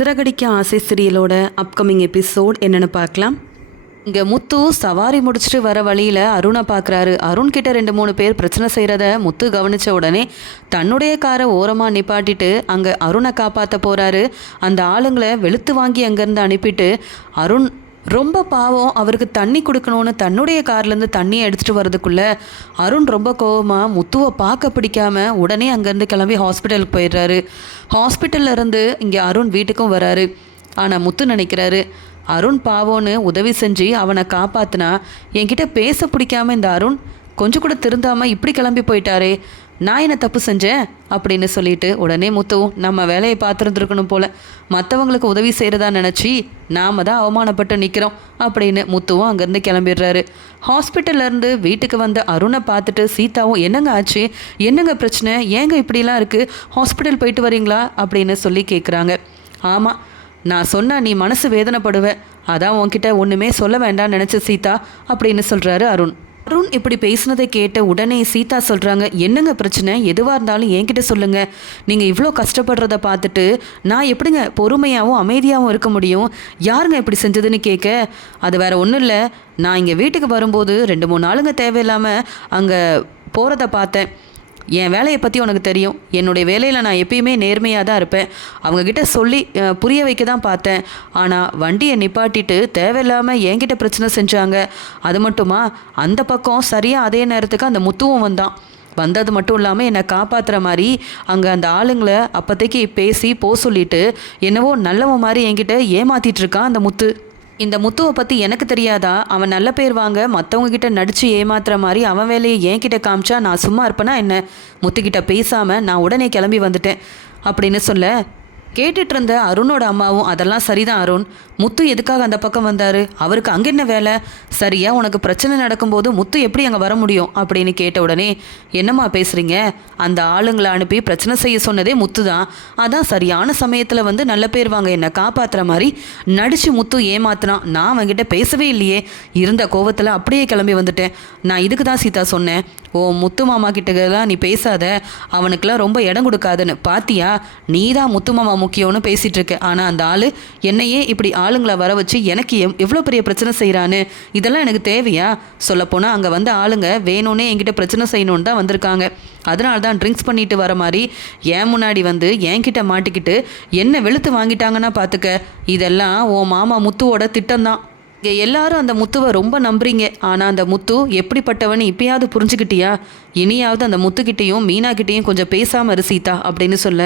சிறகடிக்க ஆசை சீரியலோட upcoming episode என்னென்னு பார்க்கலாம். இங்கே முத்து சவாரி முடிச்சுட்டு வர வழியில் அருணை பார்க்குறாரு. அருண் கிட்ட 2-3 பேர் பிரச்சனை செய்கிறத முத்து கவனித்த உடனே தன்னுடைய காரை ஓரமாக நிப்பாட்டிட்டு அங்கே அருணை காப்பாற்ற போகிறாரு. அந்த ஆளுங்களை வெளுத்து வாங்கி அங்கேருந்து அனுப்பிட்டு அருண் ரொம்ப பாவம், அவருக்கு தண்ணி கொடுக்கணும்னு தன்னுடைய கார்லேருந்து தண்ணியை எடுத்துகிட்டு வர்றதுக்குள்ளே அருண் ரொம்ப கோவமாக முத்துவை பார்க்க பிடிக்காம உடனே அங்கேருந்து கிளம்பி ஹாஸ்பிட்டலுக்கு போயிடுறாரு. ஹாஸ்பிட்டல்ல இருந்து இங்கே அருண் வீட்டுக்கும் வராரு. ஆனால் முத்து நினைக்கிறாரு, அருண் பாவோன்னு உதவி செஞ்சு அவனை காப்பாற்றினா என்கிட்ட பேச பிடிக்காம இந்த அருண் கொஞ்சம் கூட திருந்தாமல் இப்படி கிளம்பி போயிட்டாரே, நான் என்ன தப்பு செஞ்சேன் அப்படின்னு சொல்லிட்டு உடனே முத்துவும் நம்ம வேலையை பார்த்துருந்துருக்கணும் போல், மற்றவங்களுக்கு உதவி செய்கிறதா நினச்சி நாம் தான் அவமானப்பட்டு நிற்கிறோம் அப்படின்னு முத்துவும் அங்கேருந்து கிளம்பிடுறாரு. ஹாஸ்பிட்டல்லேருந்து வீட்டுக்கு வந்த அருணை பார்த்துட்டு சீதாவும் என்னங்க ஆச்சு, என்னங்க பிரச்சனை, ஏங்க இப்படிலாம் இருக்குது, ஹாஸ்பிட்டல் போயிட்டு வரீங்களா அப்படின்னு சொல்லி கேட்குறாங்க. ஆமாம், நான் சொன்னால் நீ மனசு வேதனைப்படுவேன், அதான் உன்கிட்ட ஒன்றுமே சொல்ல வேண்டாம்னு நினச்ச சீதா அப்படின்னு சொல்கிறாரு அருண். அருண் இப்படி பேசினதை கேட்ட உடனே சீதா சொல்கிறாங்க, என்னங்க பிரச்சனை, எதுவாக இருந்தாலும் என்கிட்ட சொல்லுங்கள், நீங்கள் இவ்வளோ கஷ்டப்படுறத பார்த்துட்டு நான் எப்படிங்க பொறுமையாகவும் அமைதியாகவும் இருக்க முடியும், யாருங்க இப்படி செஞ்சதுன்னு கேட்க, அது வேறு ஒன்றும் இல்லை, நான் இங்கே வீட்டுக்கு வரும்போது 2-3 நாளுங்க தேவையில்லாமல் அங்கே போகிறத பார்த்தேன், என் வேலையை பற்றி உனக்கு தெரியும், என்னுடைய வேலையில் நான் எப்பயுமே நேர்மையாக தான் இருப்பேன், அவங்கக்கிட்ட சொல்லி புரிய வைக்க தான் பார்த்தேன், ஆனால் வண்டியை நிப்பாட்டிட்டு தேவையில்லாமல் என்கிட்ட பிரச்சனை செஞ்சாங்க, அது மட்டுமா அந்த பக்கம் சரியாக அதே நேரத்துக்கு அந்த முத்துவும் வந்தது மட்டும் இல்லாமல் என்னை காப்பாற்றுற மாதிரி அங்கே அந்த ஆளுங்களை அப்போதைக்கு பேசி சொல்லிட்டு என்னவோ நல்லவன் மாதிரி என்கிட்ட ஏமாற்றிட்டு இருக்கான் அந்த முத்து. இந்த முத்துவை பற்றி எனக்கு தெரியாதா, அவன் நல்ல பேர் வாங்க மற்றவங்க கிட்ட நடித்து ஏமாத்துற மாதிரி அவன் வேலையை என்கிட்ட காமிச்சா நான் சும்மா இருப்பேனா என்ன, முத்துக்கிட்ட பேசாமல் நான் உடனே கிளம்பி வந்துட்டேன் அப்படின்னு சொல்ல கேட்டுட்டு இருந்த அருணோட அம்மாவும் அதெல்லாம் சரிதான் அருண், முத்து எதுக்காக அந்த பக்கம் வந்தார், அவருக்கு அங்கே என்ன வேலை, சரியா உனக்கு பிரச்சனை நடக்கும்போது முத்து எப்படி அங்கே வர முடியும் அப்படின்னு கேட்ட உடனே என்னம்மா பேசுகிறீங்க, அந்த ஆளுங்களை அனுப்பி பிரச்சனை செய்ய சொன்னதே முத்து தான், அதான் சரியான சமயத்தில் வந்து நல்ல பேர் வாங்க என்னை காப்பாற்றுற மாதிரி நடித்து முத்து ஏமாத்தினான், நான் அவன்கிட்ட பேசவே இல்லையே, இருந்த கோவத்தில் அப்படியே கிளம்பி வந்துட்டேன், நான் இதுக்கு தான் சீதா சொன்னேன், ஓ முத்து மாமா கிட்டலாம் நீ பேசாத, அவனுக்கெல்லாம் ரொம்ப இடம் கொடுக்காதுன்னு, பாத்தியா நீ தான் முத்து மாமா முக்கியம்னு பேசிகிட்டு இருக்க, ஆனால் அந்த ஆள் என்னையே இப்படி ஆளுங்களை வர வச்சு எனக்கு எவ்வளோ பெரிய பிரச்சனை செய்கிறான்னு, இதெல்லாம் எனக்கு தேவையா, சொல்லப்போனால் அங்கே வந்த ஆளுங்க வேணும்னே என்கிட்ட பிரச்சனை செய்யணுன்னு தான் வந்திருக்காங்க, அதனால தான் ட்ரிங்க்ஸ் பண்ணிட்டு வர மாதிரி என் முன்னாடி வந்து என்கிட்ட மாட்டிக்கிட்டு என்ன வெளுத்து வாங்கிட்டாங்கன்னா பார்த்துக்க, இதெல்லாம் உன் மாமா முத்துவோட திட்டம்தான். இங்கே எல்லாரும் அந்த முத்துவை ரொம்ப நம்புறீங்க, ஆனால் அந்த முத்து எப்படிப்பட்டவன்னு இப்பயாவது புரிஞ்சுக்கிட்டியா, இனியாவது அந்த முத்துக்கிட்டேயும் மீனாக்கிட்டேயும் கொஞ்சம் பேசாமல் இரு சீதா அப்படின்னு சொல்ல,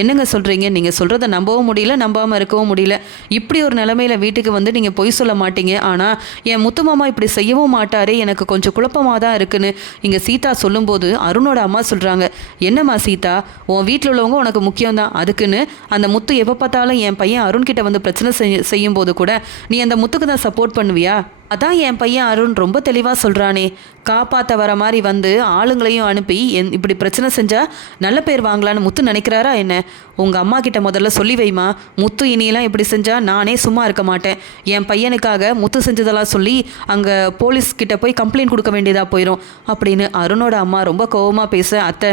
என்னங்க சொல்கிறீங்க, நீங்கள் சொல்கிறத நம்பவும் முடியல நம்பாமல் இருக்கவும் முடியல, இப்படி ஒரு நிலமையில வீட்டுக்கு வந்து நீங்கள் பொய் சொல்ல மாட்டீங்க, ஆனால் என் முத்து மாமா இப்படி செய்யவும் மாட்டாரே, எனக்கு கொஞ்சம் குழப்பமாக தான் இருக்குன்னு இங்கே சீதா சொல்லும்போது அருணோட அம்மா சொல்கிறாங்க, என்னம்மா சீதா உன் வீட்டில் உள்ளவங்க உனக்கு முக்கியம்தான், அதுக்குன்னு அந்த முத்து எப்போ பார்த்தாலும் என் பையன் அருண்கிட்ட வந்து பிரச்சனை செய்யும் போது கூட நீ அந்த முத்துக்கு தான் சப்போர்ட் பண்ணுவியா, அதான் என் பையன் அருண் ரொம்ப தெளிவாக சொல்கிறானே, காப்பாற்ற வர மாதிரி வந்து ஆளுங்களையும் அனுப்பி இப்படி பிரச்சனை செஞ்சால் நல்ல பேர் வாங்கலான்னு முத்து நினைக்கிறாரா என்ன, உங்கள் அம்மா கிட்ட முதல்ல சொல்லி வைமா, முத்து இனியெல்லாம் இப்படி செஞ்சால் நானே சும்மா இருக்க மாட்டேன், என் பையனுக்காக முத்து செஞ்சதெல்லாம் சொல்லி அங்கே போலீஸ்கிட்ட போய் கம்ப்ளைண்ட் கொடுக்க வேண்டியதாக போயிடும் அப்படின்னு அருணோட அம்மா ரொம்ப கோவமாக பேச, அத்தை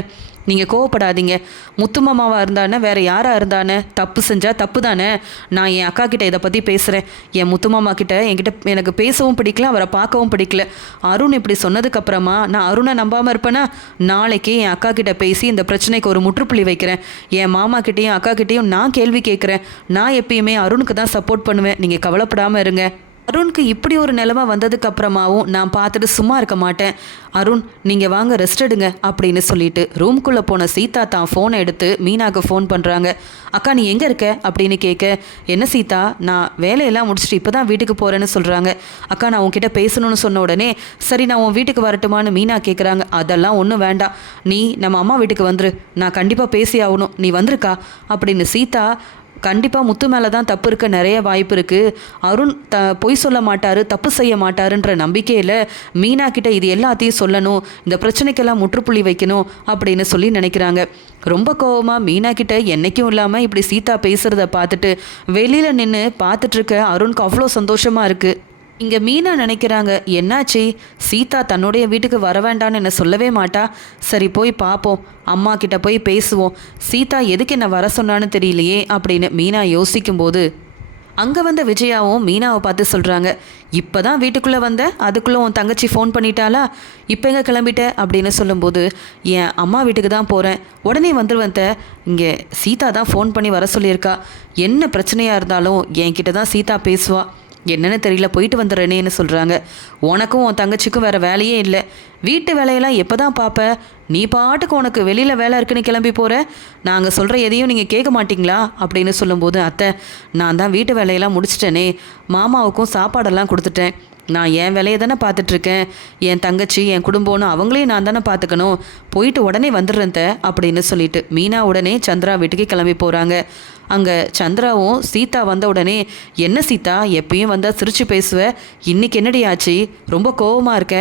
நீங்கள் கோவப்படாதீங்க, முத்து மாமாவாக இருந்தானே வேறு யாராக இருந்தானே, தப்பு செஞ்சால் தப்பு தானே, நான் என் அக்கா கிட்ட இதை பற்றி பேசுகிறேன், என் முத்து மாமா கிட்ட எனக்கு பேசவும் பிடிக்கல, அவரை பார்க்கவும் பிடிக்கல, அருண் இப்படி சொன்னதுக்கப்புறமா நான் அருணை நம்பாமல் இருப்பேனா, நாளைக்கே என் அக்கா கிட்ட பேசி இந்த பிரச்சனைக்கு ஒரு முற்றுப்புள்ளி வைக்கிறேன், என் மாமா கிட்டேயும் அக்கா கிட்டேயும் நான் கேள்வி கேட்குறேன், நான் எப்பயுமே அருணுக்கு தான் சப்போர்ட் பண்ணுவேன், நீங்கள் கவலைப்படாமல் இருங்க. அருணுக்கு இப்படி ஒரு நிலைமை வந்ததுக்கு அப்புறமாவும் நான் பார்த்துட்டு சும்மா இருக்க மாட்டேன், அருண் நீங்கள் வாங்க ரெஸ்ட் எடுங்க அப்படின்னு சொல்லிட்டு ரூம்குள்ளே போன சீதா தான் ஃபோனை எடுத்து மீனாவுக்கு ஃபோன் பண்ணுறாங்க. அக்கா நீ எங்கே இருக்க அப்படின்னு கேட்க, என்ன சீதா நான் வேலையெல்லாம் முடிச்சுட்டு இப்போ தான் வீட்டுக்கு போகிறேன்னு சொல்கிறாங்க, அக்கா நான் உன்கிட்ட பேசணும்னு சொன்ன உடனே சரி நான் உன் வீட்டுக்கு வரட்டுமான்னு மீனா கேட்குறாங்க, அதெல்லாம் ஒன்றும் வேண்டாம், நீ நம்ம அம்மா வீட்டுக்கு வந்துரு, நான் கண்டிப்பாக பேசி ஆகணும், நீ வந்துருக்கா அப்படின்னு சீதா கண்டிப்பாக முத்து மேலே தான் தப்பு இருக்க நிறைய வாய்ப்பு இருக்குது, அருண் பொய் சொல்ல மாட்டார் தப்பு செய்ய மாட்டாருன்ற நம்பிக்கையில் மீனா கிட்ட இது எல்லாத்தையும் சொல்லணும், இந்த பிரச்சனைக்கெல்லாம் முற்றுப்புள்ளி வைக்கணும் அப்படின்னு சொல்லி நினைக்கிறாங்க. ரொம்ப கோவமாக மீனா கிட்ட என்றைக்கும் இல்லாமல் இப்படி சீதா பேசுகிறத பார்த்துட்டு வெளியில் நின்று பார்த்துட்ருக்க அருணுக்கு அவ்வளோ சந்தோஷமாக இருக்குது. இங்கே மீனா நினைக்கிறாங்க, என்னாச்சு சீதா தன்னுடைய வீட்டுக்கு வர வேண்டான்னு என்ன சொல்லவே மாட்டா, சரி போய் பார்ப்போம், அம்மா கிட்ட போய் பேசுவோம், சீதா எதுக்கு என்ன வர சொன்னான்னு தெரியலையே அப்படின்னு மீனா யோசிக்கும்போது அங்கே வந்த விஜயாவும் மீனாவை பார்த்து சொல்கிறாங்க, இப்போ தான் வீட்டுக்குள்ளே வந்த, அதுக்குள்ளே உன் தங்கச்சி ஃபோன் பண்ணிட்டாளா, இப்போ எங்கே கிளம்பிட்ட அப்படின்னு சொல்லும்போது, என் அம்மா வீட்டுக்கு தான் போகிறேன், உடனே வந்துருவந்த, இங்கே சீதா தான் ஃபோன் பண்ணி வர சொல்லியிருக்கா, என்ன பிரச்சனையாக இருந்தாலும் என்கிட்ட தான் சீதா பேசுவா, என்னன்னு தெரியல, போயிட்டு வந்துடுறேனேன்னு சொல்கிறாங்க. உனக்கும் உன் தங்கச்சிக்கும் வேறு வேலையே இல்லை, வீட்டு வேலையெல்லாம் எப்போ தான் பார்ப்ப, நீ பாட்டுக்கு உனக்கு வெளியில் வேலை இருக்குன்னு கிளம்பி போகிற, நாங்கள் சொல்கிற எதையும் நீங்கள் கேட்க மாட்டிங்களா அப்படின்னு சொல்லும்போது, அத்தை நான் தான் வீட்டு வேலையெல்லாம் முடிச்சிட்டேனே, மாமாவுக்கும் சாப்பாடெல்லாம் கொடுத்துட்டேன், நான் என் வேலையை தானே பார்த்துட்ருக்கேன், என் தங்கச்சி என் குடும்பம்னு அவங்களையும் நான் தானே பார்த்துக்கணும், போயிட்டு உடனே வந்துடுறேன் அப்படின்னு சொல்லிட்டு மீனா உடனே சந்திரா வீட்டுக்கு கிளம்பி போகிறாங்க. அங்கே சந்திராவும் சீதா வந்த உடனே, என்ன சீதா எப்பயும் வந்தால் சிரித்து பேசுவ, இன்றைக்கி என்னடி ஆச்சு, ரொம்ப கோவமாக இருக்க,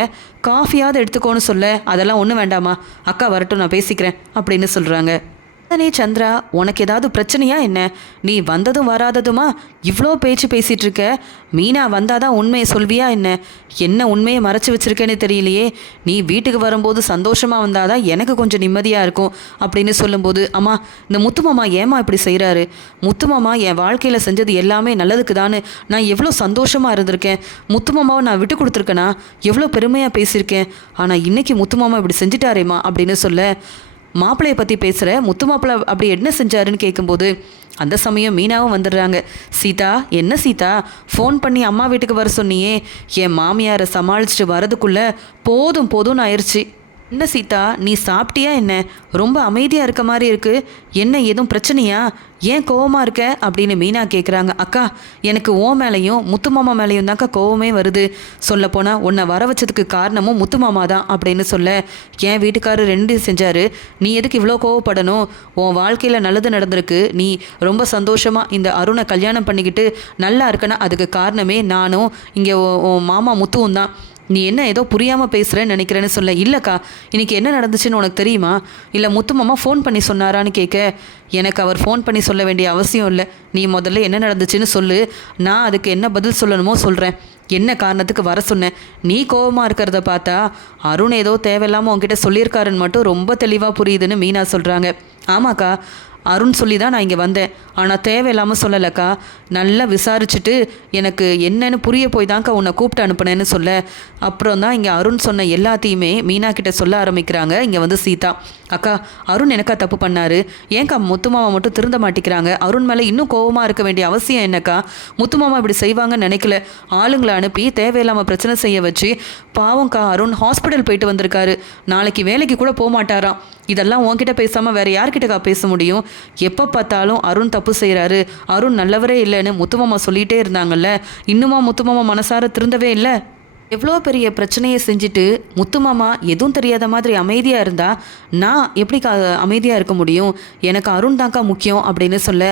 காஃபியாவது எடுத்துக்கோன்னு சொல்ல, அதெல்லாம் ஒன்றும் வேண்டாமா, அக்கா வரட்டும் நான் பேசிக்கிறேன் அப்படின்னு சொல்கிறாங்க. உடனே சந்திரா, உனக்கு ஏதாவது பிரச்சனையா என்ன, நீ வந்ததும் வராததுமா இவ்வளோ பேச்சு பேசிகிட்டு இருக்க, மீனா வந்தாதான் உண்மையை சொல்வியா என்ன, என்ன உண்மையை மறைச்சி வச்சிருக்கேன்னு தெரியலையே, நீ வீட்டுக்கு வரும்போது சந்தோஷமாக வந்தாதான் எனக்கு கொஞ்சம் நிம்மதியாக இருக்கும் அப்படின்னு சொல்லும்போது, அம்மா இந்த முத்துமாமா ஏமா இப்படி செய்கிறாரு, முத்துமாமா என் வாழ்க்கையில் செஞ்சது எல்லாமே நல்லதுக்கு தானே, நான் எவ்வளோ சந்தோஷமாக இருந்திருக்கேன், முத்துமாமாவை நான் விட்டு கொடுத்துருக்கேனா, எவ்வளோ பெருமையாக பேசியிருக்கேன், ஆனால் இன்றைக்கி முத்துமாமா இப்படி செஞ்சிட்டாரேம்மா அப்படின்னு சொல்ல, மாப்பிள்ளையை பற்றி பேசுகிற, முத்து மாப்பிள்ளை அப்படி என்ன செஞ்சாருன்னு கேட்கும்போது அந்த சமயம் மீனாவும் வந்துடுறாங்க. சீதா என்ன சீதா ஃபோன் பண்ணி அம்மா வீட்டுக்கு வர சொன்னியே, என் மாமியாரை சமாளிச்சுட்டு வரதுக்குள்ளே போதும் போதும்னு ஆயிடுச்சு, என்ன சீதா நீ சாப்பிட்டியா என்ன, ரொம்ப அமைதியாக இருக்க மாதிரி இருக்குது, என்ன எதுவும் பிரச்சனையா, ஏன் கோவமாக இருக்க அப்படின்னு மீனா கேட்குறாங்க. அக்கா எனக்கு ஓ மேலேயும் முத்துமாமா மேலேயும் தான்க்கா கோவமே வருது, சொல்லப்போனால் உன்னை வர வச்சதுக்கு காரணமும் முத்துமாமா தான் அப்படின்னு சொல்ல, என் வீட்டுக்காரர் ரெண்டு செஞ்சார், நீ எதுக்கு இவ்வளோ கோவப்படணும், உன் வாழ்க்கையில் நல்லது நடந்திருக்கு, நீ ரொம்ப சந்தோஷமாக இந்த அருணை கல்யாணம் பண்ணிக்கிட்டு நல்லா இருக்கனா அதுக்கு காரணமே நானும் இங்கே உன் மாமா முத்துவும் தான், நீ என்ன ஏதோ புரியாமல் பேசுகிறேன்னு நினைக்கிறேன்னு சொல்ல, இல்லைக்கா இன்றைக்கி என்ன நடந்துச்சுன்னு உனக்கு தெரியுமா, இல்லை முத்துமாமா ஃபோன் பண்ணி சொன்னாரான்னு கேட்க, எனக்கு அவர் ஃபோன் பண்ணி சொல்ல வேண்டிய அவசியம் இல்லை, நீ முதல்ல என்ன நடந்துச்சுன்னு சொல்லு, நான் அதுக்கு என்ன பதில் சொல்லணுமோ சொல்கிறேன், என்ன காரணத்துக்கு வர சொன்னேன், நீ கோபமாக இருக்கிறத பார்த்தா அருண் ஏதோ தேவையில்லாமல் உங்ககிட்ட சொல்லியிருக்காருன்னு மட்டும் ரொம்ப தெளிவாக புரியுதுன்னு மீனா சொல்கிறாங்க. ஆமாக்கா அருண் சொல்லி தான் நான் இங்கே வந்தேன், ஆனால் தேவையில்லாமல் சொல்லலைக்கா, நல்லா விசாரிச்சுட்டு எனக்கு என்னன்னு புரிய போய் தான்க்கா உன்னை கூப்பிட்டு அனுப்புனேன்னு சொல்ல, அப்புறம் தான் இங்கே அருண் சொன்ன எல்லாத்தையுமே மீனா கிட்ட சொல்ல ஆரம்பிக்கிறாங்க. இங்கே வந்து சீதா, அக்கா அருண் எனக்கா தப்பு பண்ணாரு, ஏன்க்கா முத்துமாமா மட்டும் திருந்த மாட்டேங்கிறாங்க, அருண் மேலே இன்னும் கோபமாக இருக்க வேண்டிய அவசியம் என்னக்கா, முத்துமாமா இப்படி செய்வாங்கன்னு நினைக்கல, ஆளுங்களை அனுப்பி தேவையில்லாமல் பிரச்சனை செய்ய வச்சு, பாவம்க்கா அருண் ஹாஸ்பிட்டல் போயிட்டு வந்திருக்காரு, நாளைக்கு வேலைக்கு கூட போக மாட்டாராம், இதெல்லாம் உன்கிட்ட பேசாமல் வேறு யார்கிட்டக்கா பேச முடியும், எப்போ பார்த்தாலும் அருண் தப்பு செய்கிறாரு, அருண் நல்லவரே இல்லைன்னு முத்துமாமா சொல்லிகிட்டே இருந்தாங்கல்ல, இன்னுமா முத்துமாமா மனசார திருந்தவே இல்லை, எவ்வளோ பெரிய பிரச்சனையை செஞ்சுட்டு முத்துமாமா எதுவும் தெரியாத மாதிரி அமைதியாக இருந்தால் நான் எப்படி அமைதியாக இருக்க முடியும், எனக்கு அருண் தான்க்கா முக்கியம் அப்படின்னு சொல்ல,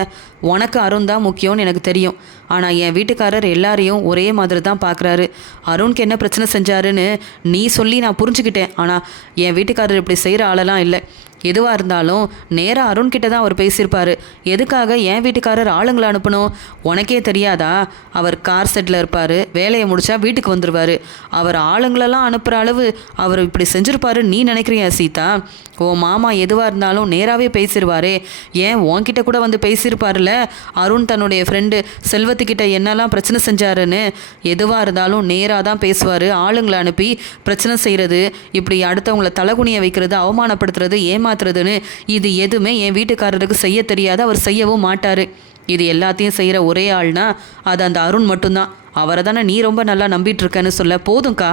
உனக்கு அருண் தான் முக்கியம்னு எனக்கு தெரியும், ஆனால் என் வீட்டுக்காரர் எல்லாரையும் ஒரே மாதிரி தான் பார்க்குறாரு, அருணுக்கு என்ன பிரச்சனை செஞ்சாருன்னு நீ சொல்லி நான் புரிஞ்சுக்கிட்டேன், ஆனால் என் வீட்டுக்காரர் இப்படி செய்கிற ஆளெல்லாம் இல்லை, எதுவாக இருந்தாலும் நேராக அருண்கிட்ட தான் அவர் பேசியிருப்பார், எதுக்காக என் வீட்டுக்காரர் ஆளுங்களை அனுப்பணும், உனக்கே தெரியாதா, அவர் கார் செட்டில் இருப்பார், வேலையை முடித்தா வீட்டுக்கு வந்துடுவார், அவர் ஆளுங்களெல்லாம் அனுப்புகிற அளவு அவர் இப்படி செஞ்சுருப்பாரு நீ நினைக்கிறியா சீதா, ஓ மாமா எதுவாக இருந்தாலும் நேராகவே பேசிடுவாரே, ஏன் உன்கிட்ட கூட வந்து பேசியிருப்பார்ல அருண் தன்னுடைய ஃப்ரெண்டு செல்வத்துக்கிட்ட என்னெல்லாம் பிரச்சனை செஞ்சாருன்னு, எதுவாக இருந்தாலும் நேராக தான் பேசுவார், ஆளுங்களை அனுப்பி பிரச்சனை செய்கிறது, இப்படி அடுத்தவங்களை தலைகுனிய வைக்கிறது, அவமானப்படுத்துறது, ஏமாத்துறதுன்னு இது எதுவுமே என் வீட்டுக்காரருக்கு செய்ய தெரியாது, அவர் செய்யவும் மாட்டார், இது எல்லாத்தையும் செய்கிற ஒரே ஆள்னா அது அந்த அருண் மட்டும்தான், அவரை தானே நீ ரொம்ப நல்லா நம்பிட்டு இருக்கன்னு சொல்ல, போதும்க்கா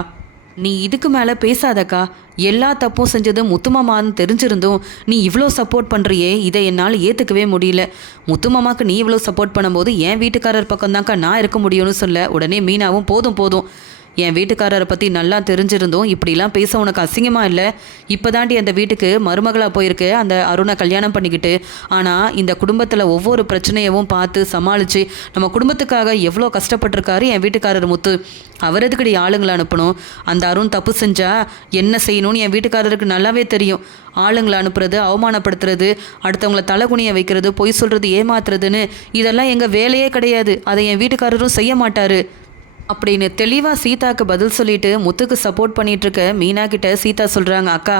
நீ இதுக்கு மேலே பேசாதக்கா, எல்லா தப்பும் செஞ்சது முத்துமாமான்னு தெரிஞ்சிருந்தும் நீ இவ்வளோ சப்போர்ட் பண்ணுறியே, இதை என்னால் ஏற்றுக்கவே முடியல, முத்துமாமாக்கு நீ இவ்வளோ சப்போர்ட் பண்ணும்போது என் வீட்டுக்காரர் பக்கம்தான்க்கா நான் இருக்க முடியும்னு சொல்ல, உடனே மீனாவும் போதும் போதும், என் வீட்டுக்காரரை பற்றி நல்லா தெரிஞ்சிருந்தோம் இப்படிலாம் பேச உனக்கு அசிங்கமாக இல்லை, இப்போ தாண்டி அந்த வீட்டுக்கு மருமகளாக போயிருக்கு அந்த அருணை கல்யாணம் பண்ணிக்கிட்டு, ஆனால் இந்த குடும்பத்தில் ஒவ்வொரு பிரச்சனையவும் பார்த்து சமாளித்து நம்ம குடும்பத்துக்காக எவ்வளோ கஷ்டப்பட்டிருக்காரு என் வீட்டுக்காரர் முத்து, அவர் எதுக்கடி ஆளுங்களை அனுப்பணும், அந்த அருண் தப்பு செஞ்சால் என்ன செய்யணும்னு என் வீட்டுக்காரருக்கு நல்லாவே தெரியும், ஆளுங்களை அனுப்புறது, அவமானப்படுத்துறது, அடுத்தவங்களை தலைகுனிய வைக்கிறது, பொய் சொல்கிறது, ஏமாத்துறதுன்னு இதெல்லாம் எங்கள் வேலையே கிடையாது, அதை என் வீட்டுக்காரரும் செய்ய மாட்டார், அப்படின்னு தெளிவாக சீதாவுக்கு பதில் சொல்லிட்டு முத்துக்கு சப்போர்ட் பண்ணிட்டு இருக்க மீனா கிட்ட சீதா சொல்கிறாங்க, அக்கா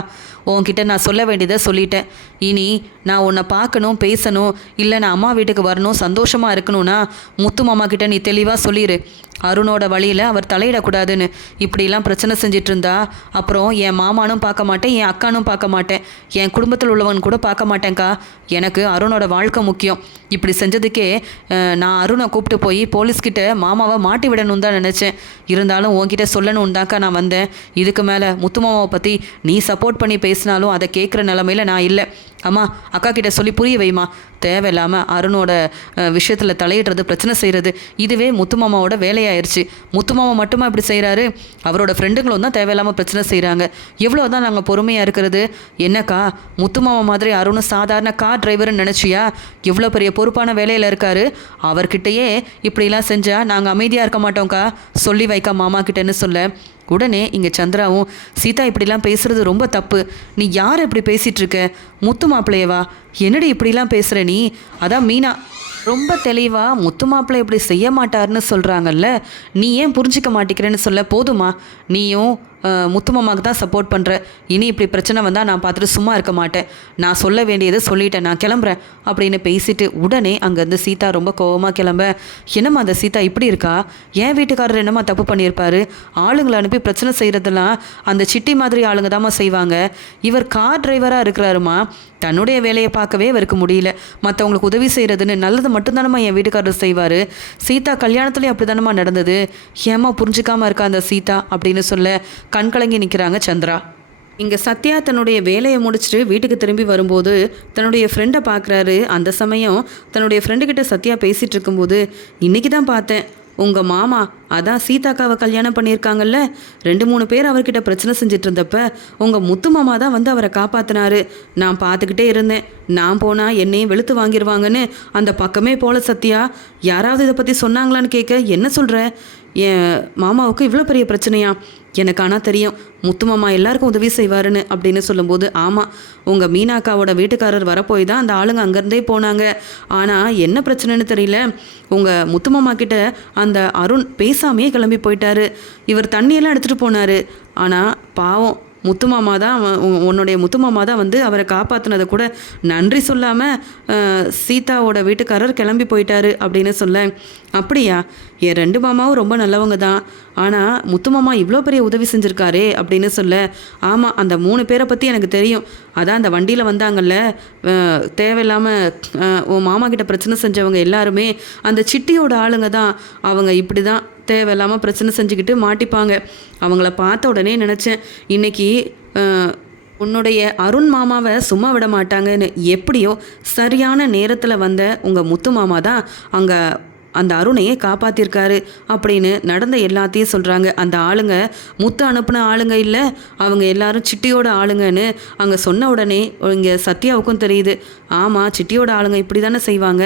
உன்கிட்ட நான் சொல்ல வேண்டியதை சொல்லிட்டேன். இனி நான் உன்னை பார்க்கணும், பேசணும், இல்லை நான் அம்மா வீட்டுக்கு வரணும், சந்தோஷமாக இருக்கணும்னா முத்து மாமா கிட்ட நீ தெளிவாக சொல்லிடு. அருணோட வழியில் அவர் தலையிடக்கூடாதுன்னு. இப்படிலாம் பிரச்சனை செஞ்சிட்டு இருந்தா அப்புறம் என் மாமானும் பார்க்க மாட்டேன், என் அக்கானும் பார்க்க மாட்டேன், என் குடும்பத்தில் உள்ளவன் கூட பார்க்க மாட்டேங்க்கா. எனக்கு அருணோட வாழ்க்கை முக்கியம். இப்படி செஞ்சதுக்கே நான் அருணை கூப்பிட்டு போய் போலீஸ்கிட்ட மாமாவை மாட்டி விடணும் தான் நினச்சேன். இருந்தாலும் உன்கிட்ட சொல்லணும்னு தான்க்கா நான் வந்தேன். இதுக்கு மேலே முத்து மாமாவை பற்றி நீ சப்போர்ட் பண்ணி பேசினாலும் அதை கேட்குற நிலமையில் நான் இல்லை. அம்மா அக்கா கிட்ட சொல்லி புரிய வைமா. தேவையில்லாமல் அருணோட விஷயத்தில் தலையிடுறது, பிரச்சனை செய்கிறது, இதுவே முத்துமாமாவோட வேலையாயிருச்சு. முத்துமாமா மட்டுமா இப்படி செய்கிறாரு, அவரோட ஃப்ரெண்டுங்களும் தான் தேவையில்லாமல் பிரச்சனை செய்கிறாங்க. எவ்வளோ தான் நாங்கள் பொறுமையாக இருக்கிறது? என்னக்கா முத்துமாமா மாதிரி அருணும் சாதாரண கார் டிரைவர்னு நினச்சியா? எவ்வளோ பெரிய பொறுப்பான வேலையில் இருக்காரு. அவர்கிட்டயே இப்படிலாம் செஞ்சால் நாங்கள் அமைதியாக இருக்க மாட்டோம்க்கா. சொல்லி வைக்கா மாமா கிட்டேன்னு சொல்ல உடனே இங்கே சந்திராவும், சீதா இப்படிலாம் பேசுகிறது ரொம்ப தப்பு. நீ யார் இப்படி பேசிகிட்டு இருக்க? முத்து மாப்பிள்ளையவா? என்னடி இப்படிலாம் பேசுகிற நீ? அதான் மீனா ரொம்ப தெளிவாக முத்து மாப்பிள்ளை இப்படி செய்ய மாட்டார்னு சொல்கிறாங்கல்ல, நீ ஏன் புரிஞ்சிக்க மாட்டேங்கிறேன்னு சொல்ல. போதுமா? நீயும் முத்துமாமாவுக்கு தான் சப்போர்ட் பண்ணுற. இனி இப்படி பிரச்சனை வந்தால் நான் பார்த்துட்டு சும்மா இருக்க மாட்டேன். நான் சொல்ல வேண்டியதை சொல்லிட்டேன், நான் கிளம்புறேன் அப்படின்னு பேசிட்டு உடனே அங்கேருந்து சீதா ரொம்ப கோவமாக கிளம்ப, என்னம்மா அந்த சீதா இப்படி இருக்கா? என் வீட்டுக்காரர் என்னம்மா தப்பு பண்ணியிருப்பாரு? ஆளுங்களை அனுப்பி பிரச்சனை செய்கிறதெல்லாம் அந்த சிட்டி மாதிரி ஆளுங்க தாம்மா செய்வாங்க. இவர் கார் டிரைவராக இருக்கிறாருமா, தன்னுடைய வேலையை பார்க்கவே இவருக்கு முடியல. மற்றவங்களுக்கு உதவி செய்கிறதுன்னு நல்லது மட்டும்தானம்மா என் வீட்டுக்காரர் செய்வார். சீதா கல்யாணத்துலேயும் அப்படி தானம்மா நடந்தது. ஏம்மா புரிஞ்சிக்காமல் இருக்கா அந்த சீதா அப்படின்னு சொல்ல கண்கலங்கி நிற்கிறாங்க சந்திரா. இங்கே சத்யா தன்னுடைய வேலையை முடிச்சுட்டு வீட்டுக்கு திரும்பி வரும்போது தன்னுடைய ஃப்ரெண்டை பார்க்குறாரு. அந்த சமயம் தன்னுடைய ஃப்ரெண்டுக்கிட்ட சத்யா பேசிகிட்டு இருக்கும்போது, இன்றைக்கி தான் பார்த்தேன் உங்கள் மாமா அதான் சீதாக்காவை கல்யாணம் பண்ணியிருக்காங்கல்ல, 2-3 பேர் அவர்கிட்ட பிரச்சனை செஞ்சுட்டு இருந்தப்ப உங்கள் முத்து மாமா தான் வந்து அவரை காப்பாற்றினாரு. நான் பார்த்துக்கிட்டே இருந்தேன். நான் போனால் என்னையும் வெளுத்து வாங்கிடுவாங்கன்னு அந்த பக்கமே போல. சத்யா யாராவது இதை பற்றி சொன்னாங்களான்னு கேட்க, என்ன சொல்கிற? என் மாமாவுக்கு இவ்வளோ பெரிய பிரச்சனையா? எனக்கு ஆனால் தெரியும் முத்து மாமா எல்லாருக்கும் உதவி செய்வாருன்னு அப்படின்னு சொல்லும்போது, ஆமாம் உங்கள் மீனாக்காவோட வீட்டுக்காரர் வரப்போய் தான் அந்த ஆளுங்க அங்கேருந்தே போனாங்க. ஆனால் என்ன பிரச்சனைன்னு தெரியல, உங்கள் முத்து மாமா கிட்ட அந்த அருண் பேசாமையே கிளம்பி போயிட்டாரு. இவர் தண்ணியெல்லாம் எடுத்துகிட்டு போனார். ஆனால் பாவம் முத்துமாமா தான், உன்னுடைய முத்துமாமா தான் வந்து அவரை காப்பாற்றினதை கூட நன்றி சொல்லாமல் சீதாவோட வீட்டுக்காரர் கிளம்பி போயிட்டாரு அப்படின்னு சொல்ல, அப்படியா? என் 2 மாமாவும் ரொம்ப நல்லவங்க தான். ஆனால் முத்துமாமா இவ்வளோ பெரிய உதவி செஞ்சுருக்காரே அப்படின்னு சொல்ல, ஆமாம் அந்த 3 பேரை பற்றி எனக்கு தெரியும். அதான் அந்த வண்டியில் வந்தாங்கல்ல, தேவையில்லாமல் உன் மாமா கிட்ட பிரச்சனை செஞ்சவங்க எல்லாருமே அந்த சிட்டியோட ஆளுங்க தான். அவங்க இப்படி தான் தேவையில்லாமல் பிரச்சனை செஞ்சுக்கிட்டு மாட்டிப்பாங்க. அவங்கள பார்த்த உடனே நினச்சேன், இன்றைக்கி உன்னுடைய அருண் மாமாவை சும்மா விட மாட்டாங்கன்னு. எப்படியோ சரியான நேரத்தில் வந்த உங்கள் முத்து மாமா தான் அங்கே அந்த அருணையே காப்பாற்றிருக்காரு அப்படின்னு நடந்த எல்லாத்தையும் சொல்கிறாங்க. அந்த ஆளுங்க முத்து அனுப்பின ஆளுங்க இல்லை, அவங்க எல்லாரும் சிட்டியோட ஆளுங்கன்னு அங்கே சொன்ன உடனே இங்கே சத்யாவுக்கும் தெரியுது, ஆமாம் சிட்டியோட ஆளுங்க இப்படி தானே செய்வாங்க.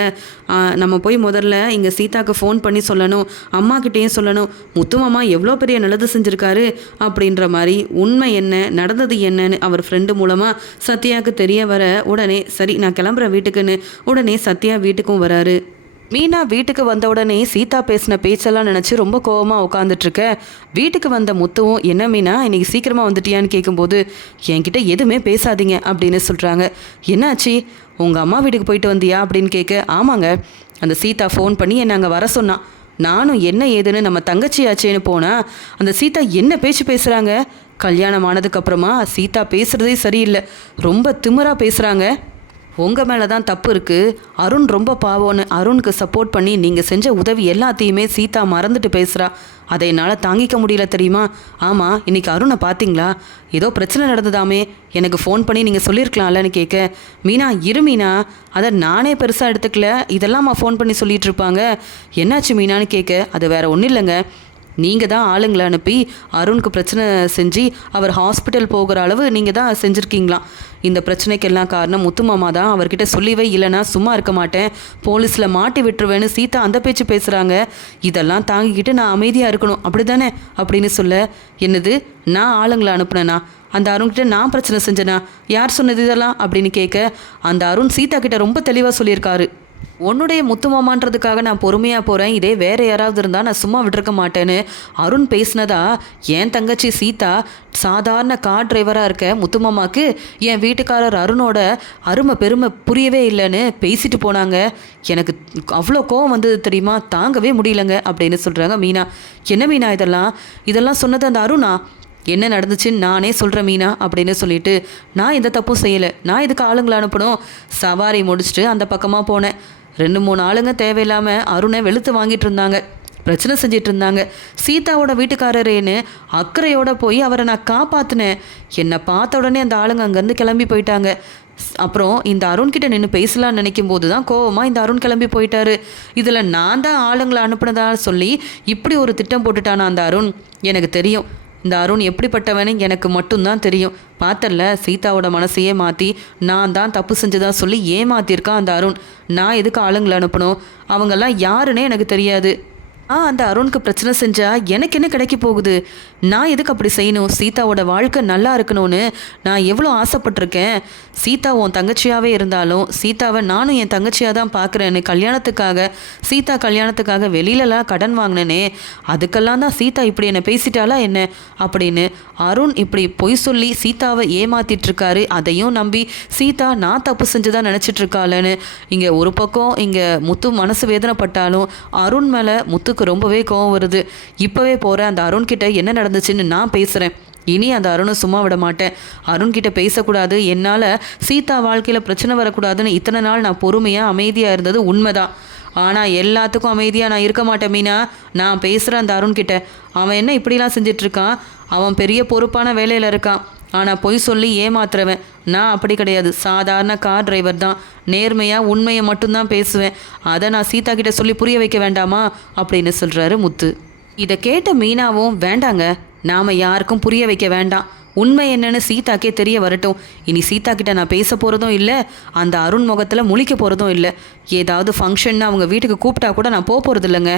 நம்ம போய் முதல்ல இங்கே சீதாவுக்கு ஃபோன் பண்ணி சொல்லணும், அம்மாக்கிட்டேயும் சொல்லணும், முத்து மாமா எவ்வளோ பெரிய நல்லது செஞ்சுருக்காரு அப்படின்ற மாதிரி உண்மை என்ன நடந்தது என்னன்னு அவர் ஃப்ரெண்டு மூலமாக சத்யாவுக்கு தெரிய வர உடனே சரி நான் கிளம்புறேன் வீட்டுக்குன்னு உடனே சத்யா வீட்டுக்கும் வராரு. மீனா வீட்டுக்கு வந்த உடனே சீதா பேசின பேச்செல்லாம் நினச்சி ரொம்ப கோவமாக உட்காந்துட்ருக்க. வீட்டுக்கு வந்த முத்துவும், என்ன மீனா இன்னைக்கு சீக்கிரமாக வந்துட்டியான்னு கேட்கும்போது, என்கிட்ட எதுவுமே பேசாதீங்க அப்படின்னு சொல்கிறாங்க. என்னாச்சு, உங்கள் அம்மா வீட்டுக்கு போயிட்டு வந்தியா அப்படின்னு கேட்க, ஆமாங்க அந்த சீதா ஃபோன் பண்ணி என்னை அங்கே வர சொன்னான். நானும் என்ன ஏதுன்னு நம்ம தங்கச்சி ஆச்சேன்னு போனால் அந்த சீதா என்ன பேச்சு பேசுகிறாங்க. கல்யாணம் ஆனதுக்கப்புறமா சீதா பேசுகிறதே சரியில்லை, ரொம்ப திமிராக பேசுகிறாங்க. உங்கள் மேலே தான் தப்பு இருக்குது, அருண் ரொம்ப பாவம்னு அருணுக்கு சப்போர்ட் பண்ணி நீங்கள் செஞ்ச உதவி எல்லாத்தையுமே சீதா மறந்துட்டு பேசுகிறா. அதை என்னால் தாங்கிக்க முடியல தெரியுமா. ஆமாம் இன்றைக்கி அருணை பார்த்தீங்களா? ஏதோ பிரச்சனை நடந்ததாமே, எனக்கு ஃபோன் பண்ணி நீங்கள் சொல்லியிருக்கலாம்லன்னு கேட்க, மீனா இரு மீனா, அதை நானே பெருசாக எடுத்துக்கல, இதெல்லாம் ஃபோன் பண்ணி சொல்லிகிட்டு இருப்பாங்க. என்னாச்சு மீனான்னு கேட்க, அது வேறு ஒன்றும் இல்லைங்க, நீங்கள் தான் ஆளுங்களை அனுப்பி அருணுக்கு பிரச்சனை செஞ்சு அவர் ஹாஸ்பிட்டல் போகிற அளவு நீங்கள் தான் செஞ்சுருக்கீங்களாம். இந்த பிரச்சனைக்கெல்லாம் காரணம் முத்துமாமா தான். அவர்கிட்ட சொல்லிவே, இல்லைனா சும்மா இருக்க மாட்டேன், போலீஸில் மாட்டி விட்டுருவேன்னு சீதா அந்த பேச்சு பேசுகிறாங்க. இதெல்லாம் தாங்கிக்கிட்டு நான் அமைதியாக இருக்கணும் அப்படி தானே அப்படின்னு சொல்ல, என்னது நான் ஆளுங்களை அனுப்புனேனா? அந்த அருண்கிட்ட நான் பிரச்சனை செஞ்சேனா? யார் சொன்னது இதெல்லாம் அப்படின்னு கேட்க, அந்த அருண் சீதா கிட்ட ரொம்ப தெளிவாக சொல்லியிருக்காரு. உன்னுடைய முத்து மாமான்றதுக்காக நான் பொறுமையாக போகிறேன், இதே வேறு யாராவது இருந்தால் நான் சும்மா விட்டுருக்க மாட்டேன்னு அருண் பேசினதா என் தங்கச்சி சீதா சாதாரண கார் டிரைவராக இருக்க முத்து மாமாவுக்கு என் வீட்டுக்காரர் அருணோட அருமை பெருமை புரியவே இல்லைன்னு பேசிட்டு போனாங்க. எனக்கு அவ்வளோ கோவம் வந்தது தெரியுமா, தாங்கவே முடியலங்க அப்படின்னு சொல்கிறாங்க மீனா. என்ன மீனா இதெல்லாம் சொன்னது அந்த அருணா? என்ன நடந்துச்சுன்னு நானே சொல்கிறேன் மீனா அப்படின்னு சொல்லிட்டு, நான் எந்த தப்பும் செய்யலை, நான் இதுக்கு ஆளுங்களை அனுப்பணும். சவாரி முடிச்சுட்டு அந்த பக்கமாக போனேன். 2-3 ஆளுங்க தேவையில்லாமல் அருணை வெளுத்து வாங்கிட்டு இருந்தாங்க, பிரச்சனை செஞ்சிட்டு இருந்தாங்க. சீதாவோட வீட்டுக்காரரேன்னு அக்கறையோடு போய் அவரை நான் காப்பாற்றினேன். என்னை பார்த்த உடனே அந்த ஆளுங்க அங்கேருந்து கிளம்பி போயிட்டாங்க. அப்புறம் இந்த அருண்கிட்ட நின்று பேசலான்னு நினைக்கும் போது தான் கோவமாக இந்த அருண் கிளம்பி போயிட்டாரு. இதில் நான் தான் ஆளுங்களை அனுப்புனதா சொல்லி இப்படி ஒரு திட்டம் போட்டுட்டானா அந்த அருண். எனக்கு தெரியும் இந்த அருண் எப்படிப்பட்டவனு எனக்கு மட்டும்தான் தெரியும். பார்த்தல, சீதாவோட மனசையே மாற்றி நான் தான் தப்பு செஞ்சதா சொல்லி ஏமாத்திருக்கான் அந்த அருண். நான் எதுக்கு ஆளுங்களை அனுப்பணும்? அவங்கெல்லாம் யாருன்னே எனக்கு தெரியாது. அந்த அருணுக்கு பிரச்சனை செஞ்சால் எனக்கு என்ன கிடைக்க போகுது? நான் எதுக்கு அப்படி செய்யணும்? சீதாவோட வாழ்க்கை நல்லா இருக்கணும்னு நான் எவ்வளோ ஆசைப்பட்டிருக்கேன். சீதா உன் தங்கச்சியாகவே இருந்தாலும் சீதாவை நானும் என் தங்கச்சியாக தான் பார்க்குறேன்னு சீதா கல்யாணத்துக்காக வெளியிலலாம் கடன் வாங்கினேனே, அதுக்கெல்லாம் தான் சீதா இப்படி என்னை பேசிட்டாலா என்ன அப்படின்னு அருண் இப்படி பொய் சொல்லி சீதாவை ஏமாத்திட்டுருக்காரு. அதையும் நம்பி சீதா நான் தப்பு செஞ்சுதான் நினச்சிட்ருக்காளன்னு இங்கே ஒரு பக்கம் இங்கே முத்து மனசு வேதனைப்பட்டாலும் அருண் மேலே முத்துக்கு ரொம்பவே கோவம் வருது. இப்போவே போகிறேன், அந்த அருண்கிட்ட என்ன நடந்துச்சுன்னு நான் பேசுகிறேன். இனி அந்த அருணை சும்மா விட மாட்டேன். அருண்கிட்ட பேசக்கூடாது, என்னால் சீதா வாழ்க்கையில் பிரச்சனை வரக்கூடாதுன்னு இத்தனை நாள் நான் பொறுமையாக அமைதியாக இருந்தது உண்மைதான். ஆனால் எல்லாத்துக்கும் அமைதியாக நான் இருக்க மாட்டேன் மீனா. நான் பேசுகிறேன் அந்த அருண்கிட்ட. அவன் என்ன இப்படிலாம் செஞ்சிட்ருக்கான்? அவன் பெரிய பொறுப்பான வேலையில் இருக்கான், ஆனால் பொய் சொல்லி ஏமாத்துறவன். நான் அப்படி கிடையாது, சாதாரண கார் டிரைவர் தான். நேர்மையாக உண்மையை மட்டும்தான் பேசுவேன். அதை நான் சீதா கிட்ட சொல்லி புரிய வைக்க வேண்டாமா அப்படின்னு சொல்கிறாரு முத்து. இதை கேட்ட மீனாவும், வேண்டாங்க, நாம் யாருக்கும் புரிய வைக்க வேண்டாம், உண்மை என்னன்னு சீதாக்கே தெரிய வரட்டும். இனி சீதா கிட்ட நான் பேச போகிறதும் இல்லை, அந்த அருண் முகத்தில் முழிக்க போகிறதும் இல்லை. ஏதாவது ஃபங்க்ஷன்னு அவங்க வீட்டுக்கு கூப்பிட்டா கூட நான் போகிறது இல்லைங்க.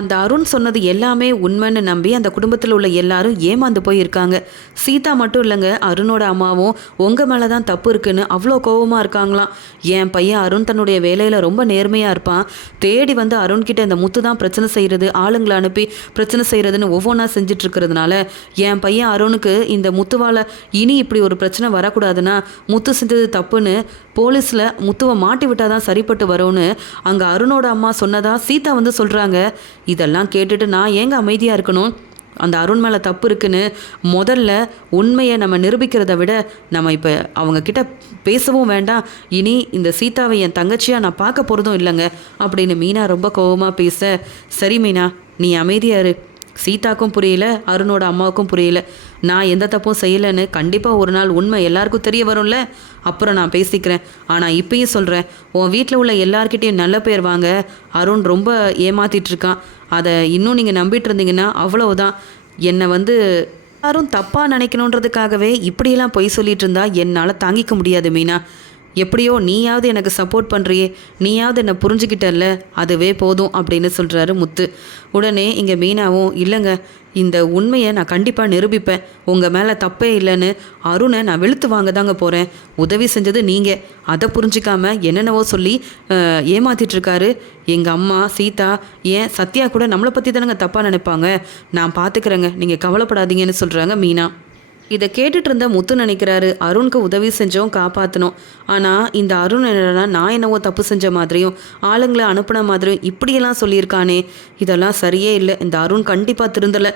அந்த அருண் சொன்னது எல்லாமே உண்மைன்னு நம்பி அந்த குடும்பத்தில் உள்ள எல்லாரும் ஏமாந்து போயிருக்காங்க. சீதா மட்டும் இல்லைங்க, அருணோட அம்மாவும் உங்கள் மேலே தான் தப்பு இருக்குன்னு அவ்வளோ கோபமாக இருக்காங்களாம். என் பையன் அருண் தன்னுடைய வேலையில் ரொம்ப நேர்மையாக இருப்பான், தேடி வந்து அருண்கிட்ட இந்த முத்து தான் பிரச்சனை செய்கிறது, ஆளுங்களை அனுப்பி பிரச்சனை செய்கிறதுன்னு ஒவ்வொன்றா செஞ்சிட்ருக்கிறதுனால என் பையன் அருணுக்கு இந்த முத்துவால் இனி இப்படி ஒரு பிரச்சனை வரக்கூடாதுன்னா முத்து செஞ்சது தப்புன்னு போலீஸில் முத்துவை மாட்டி விட்டால் தான் சரிப்பட்டு வரும்னு அங்கே அருணோட அம்மா சொன்னதா சீதா வந்து சொல்கிறாங்க. இதெல்லாம் கேட்டுட்டு நான் ஏங்க அமைதியாக இருக்கணும்? அந்த அருண் மேலே தப்பு இருக்குன்னு முதல்ல உண்மையை நம்ம நிரூபிக்கிறத விட நம்ம இப்போ அவங்கக்கிட்ட பேசவும் வேண்டாம். இனி இந்த சீதாவை என் தங்கச்சியாக நான் பார்க்க போகிறதும் இல்லைங்க அப்படின்னு மீனா ரொம்ப கோபமாக பேச, சரி மீனா நீ அமைதியாக இரு. சீதாக்கும் புரியல, அருணோட அம்மாவுக்கும் புரியல. நான் எந்த தப்பும் செய்யலைன்னு கண்டிப்பாக ஒரு நாள் உண்மை எல்லாருக்கும் தெரிய வரும்ல, அப்புறம் நான் பேசிக்கிறேன். ஆனால் இப்பயும் சொல்கிறேன், உன் வீட்டில் உள்ள எல்லார்கிட்டையும் நல்ல பேர் வாங்க. அருண் ரொம்ப ஏமாத்திட்டுருக்கான், அதை இன்னும் நீங்கள் நம்பிட்டு இருந்தீங்கன்னா அவ்வளவுதான். என்னை வந்து யாரும் தப்பாக நினைக்கணுன்றதுக்காகவே இப்படியெல்லாம் பொய் சொல்லிட்டு இருந்தா என்னால் தாங்கிக்க முடியாது மீனா. எப்படியோ நீயாவது எனக்கு சப்போர்ட் பண்ணுறியே, நீயாவது என்னை புரிஞ்சுக்கிட்டல்ல, அதுவே போதும் அப்படின்னு சொல்கிறாரு முத்து. உடனே இங்கே மீனாவும், இல்லைங்க, இந்த உண்மையை நான் கண்டிப்பாக நிரூபிப்பேன், உங்கள் மேலே தப்பே இல்லைன்னு அருணை நான் வெளுத்து வாங்க தாங்க போகிறேன். உதவி செஞ்சது நீங்கள், அதை புரிஞ்சிக்காம என்னென்னவோ சொல்லி ஏமாத்திட்டுருக்காரு. எங்கள் அம்மா சீதா ஏன் சத்யா கூட நம்மளை பற்றி தானங்க தப்பாக நினைப்பாங்க, நான் பார்த்துக்கிறேங்க, நீங்கள் கவலைப்படாதீங்கன்னு சொல்கிறாங்க மீனா. இதை கேட்டுட்டு இருந்த முத்து நினைக்கிறாரு, அருணுக்கு உதவி செஞ்சோம், காப்பாற்றணும். ஆனால் இந்த அருண் என்னன்னா நான் என்னவோ தப்பு செஞ்ச மாதிரியும் ஆளுங்களை அனுப்பின மாதிரியும் இப்படியெல்லாம் சொல்லியிருக்கானே, இதெல்லாம் சரியே இல்லை. இந்த அருண் கண்டிப்பாக திருந்தலை,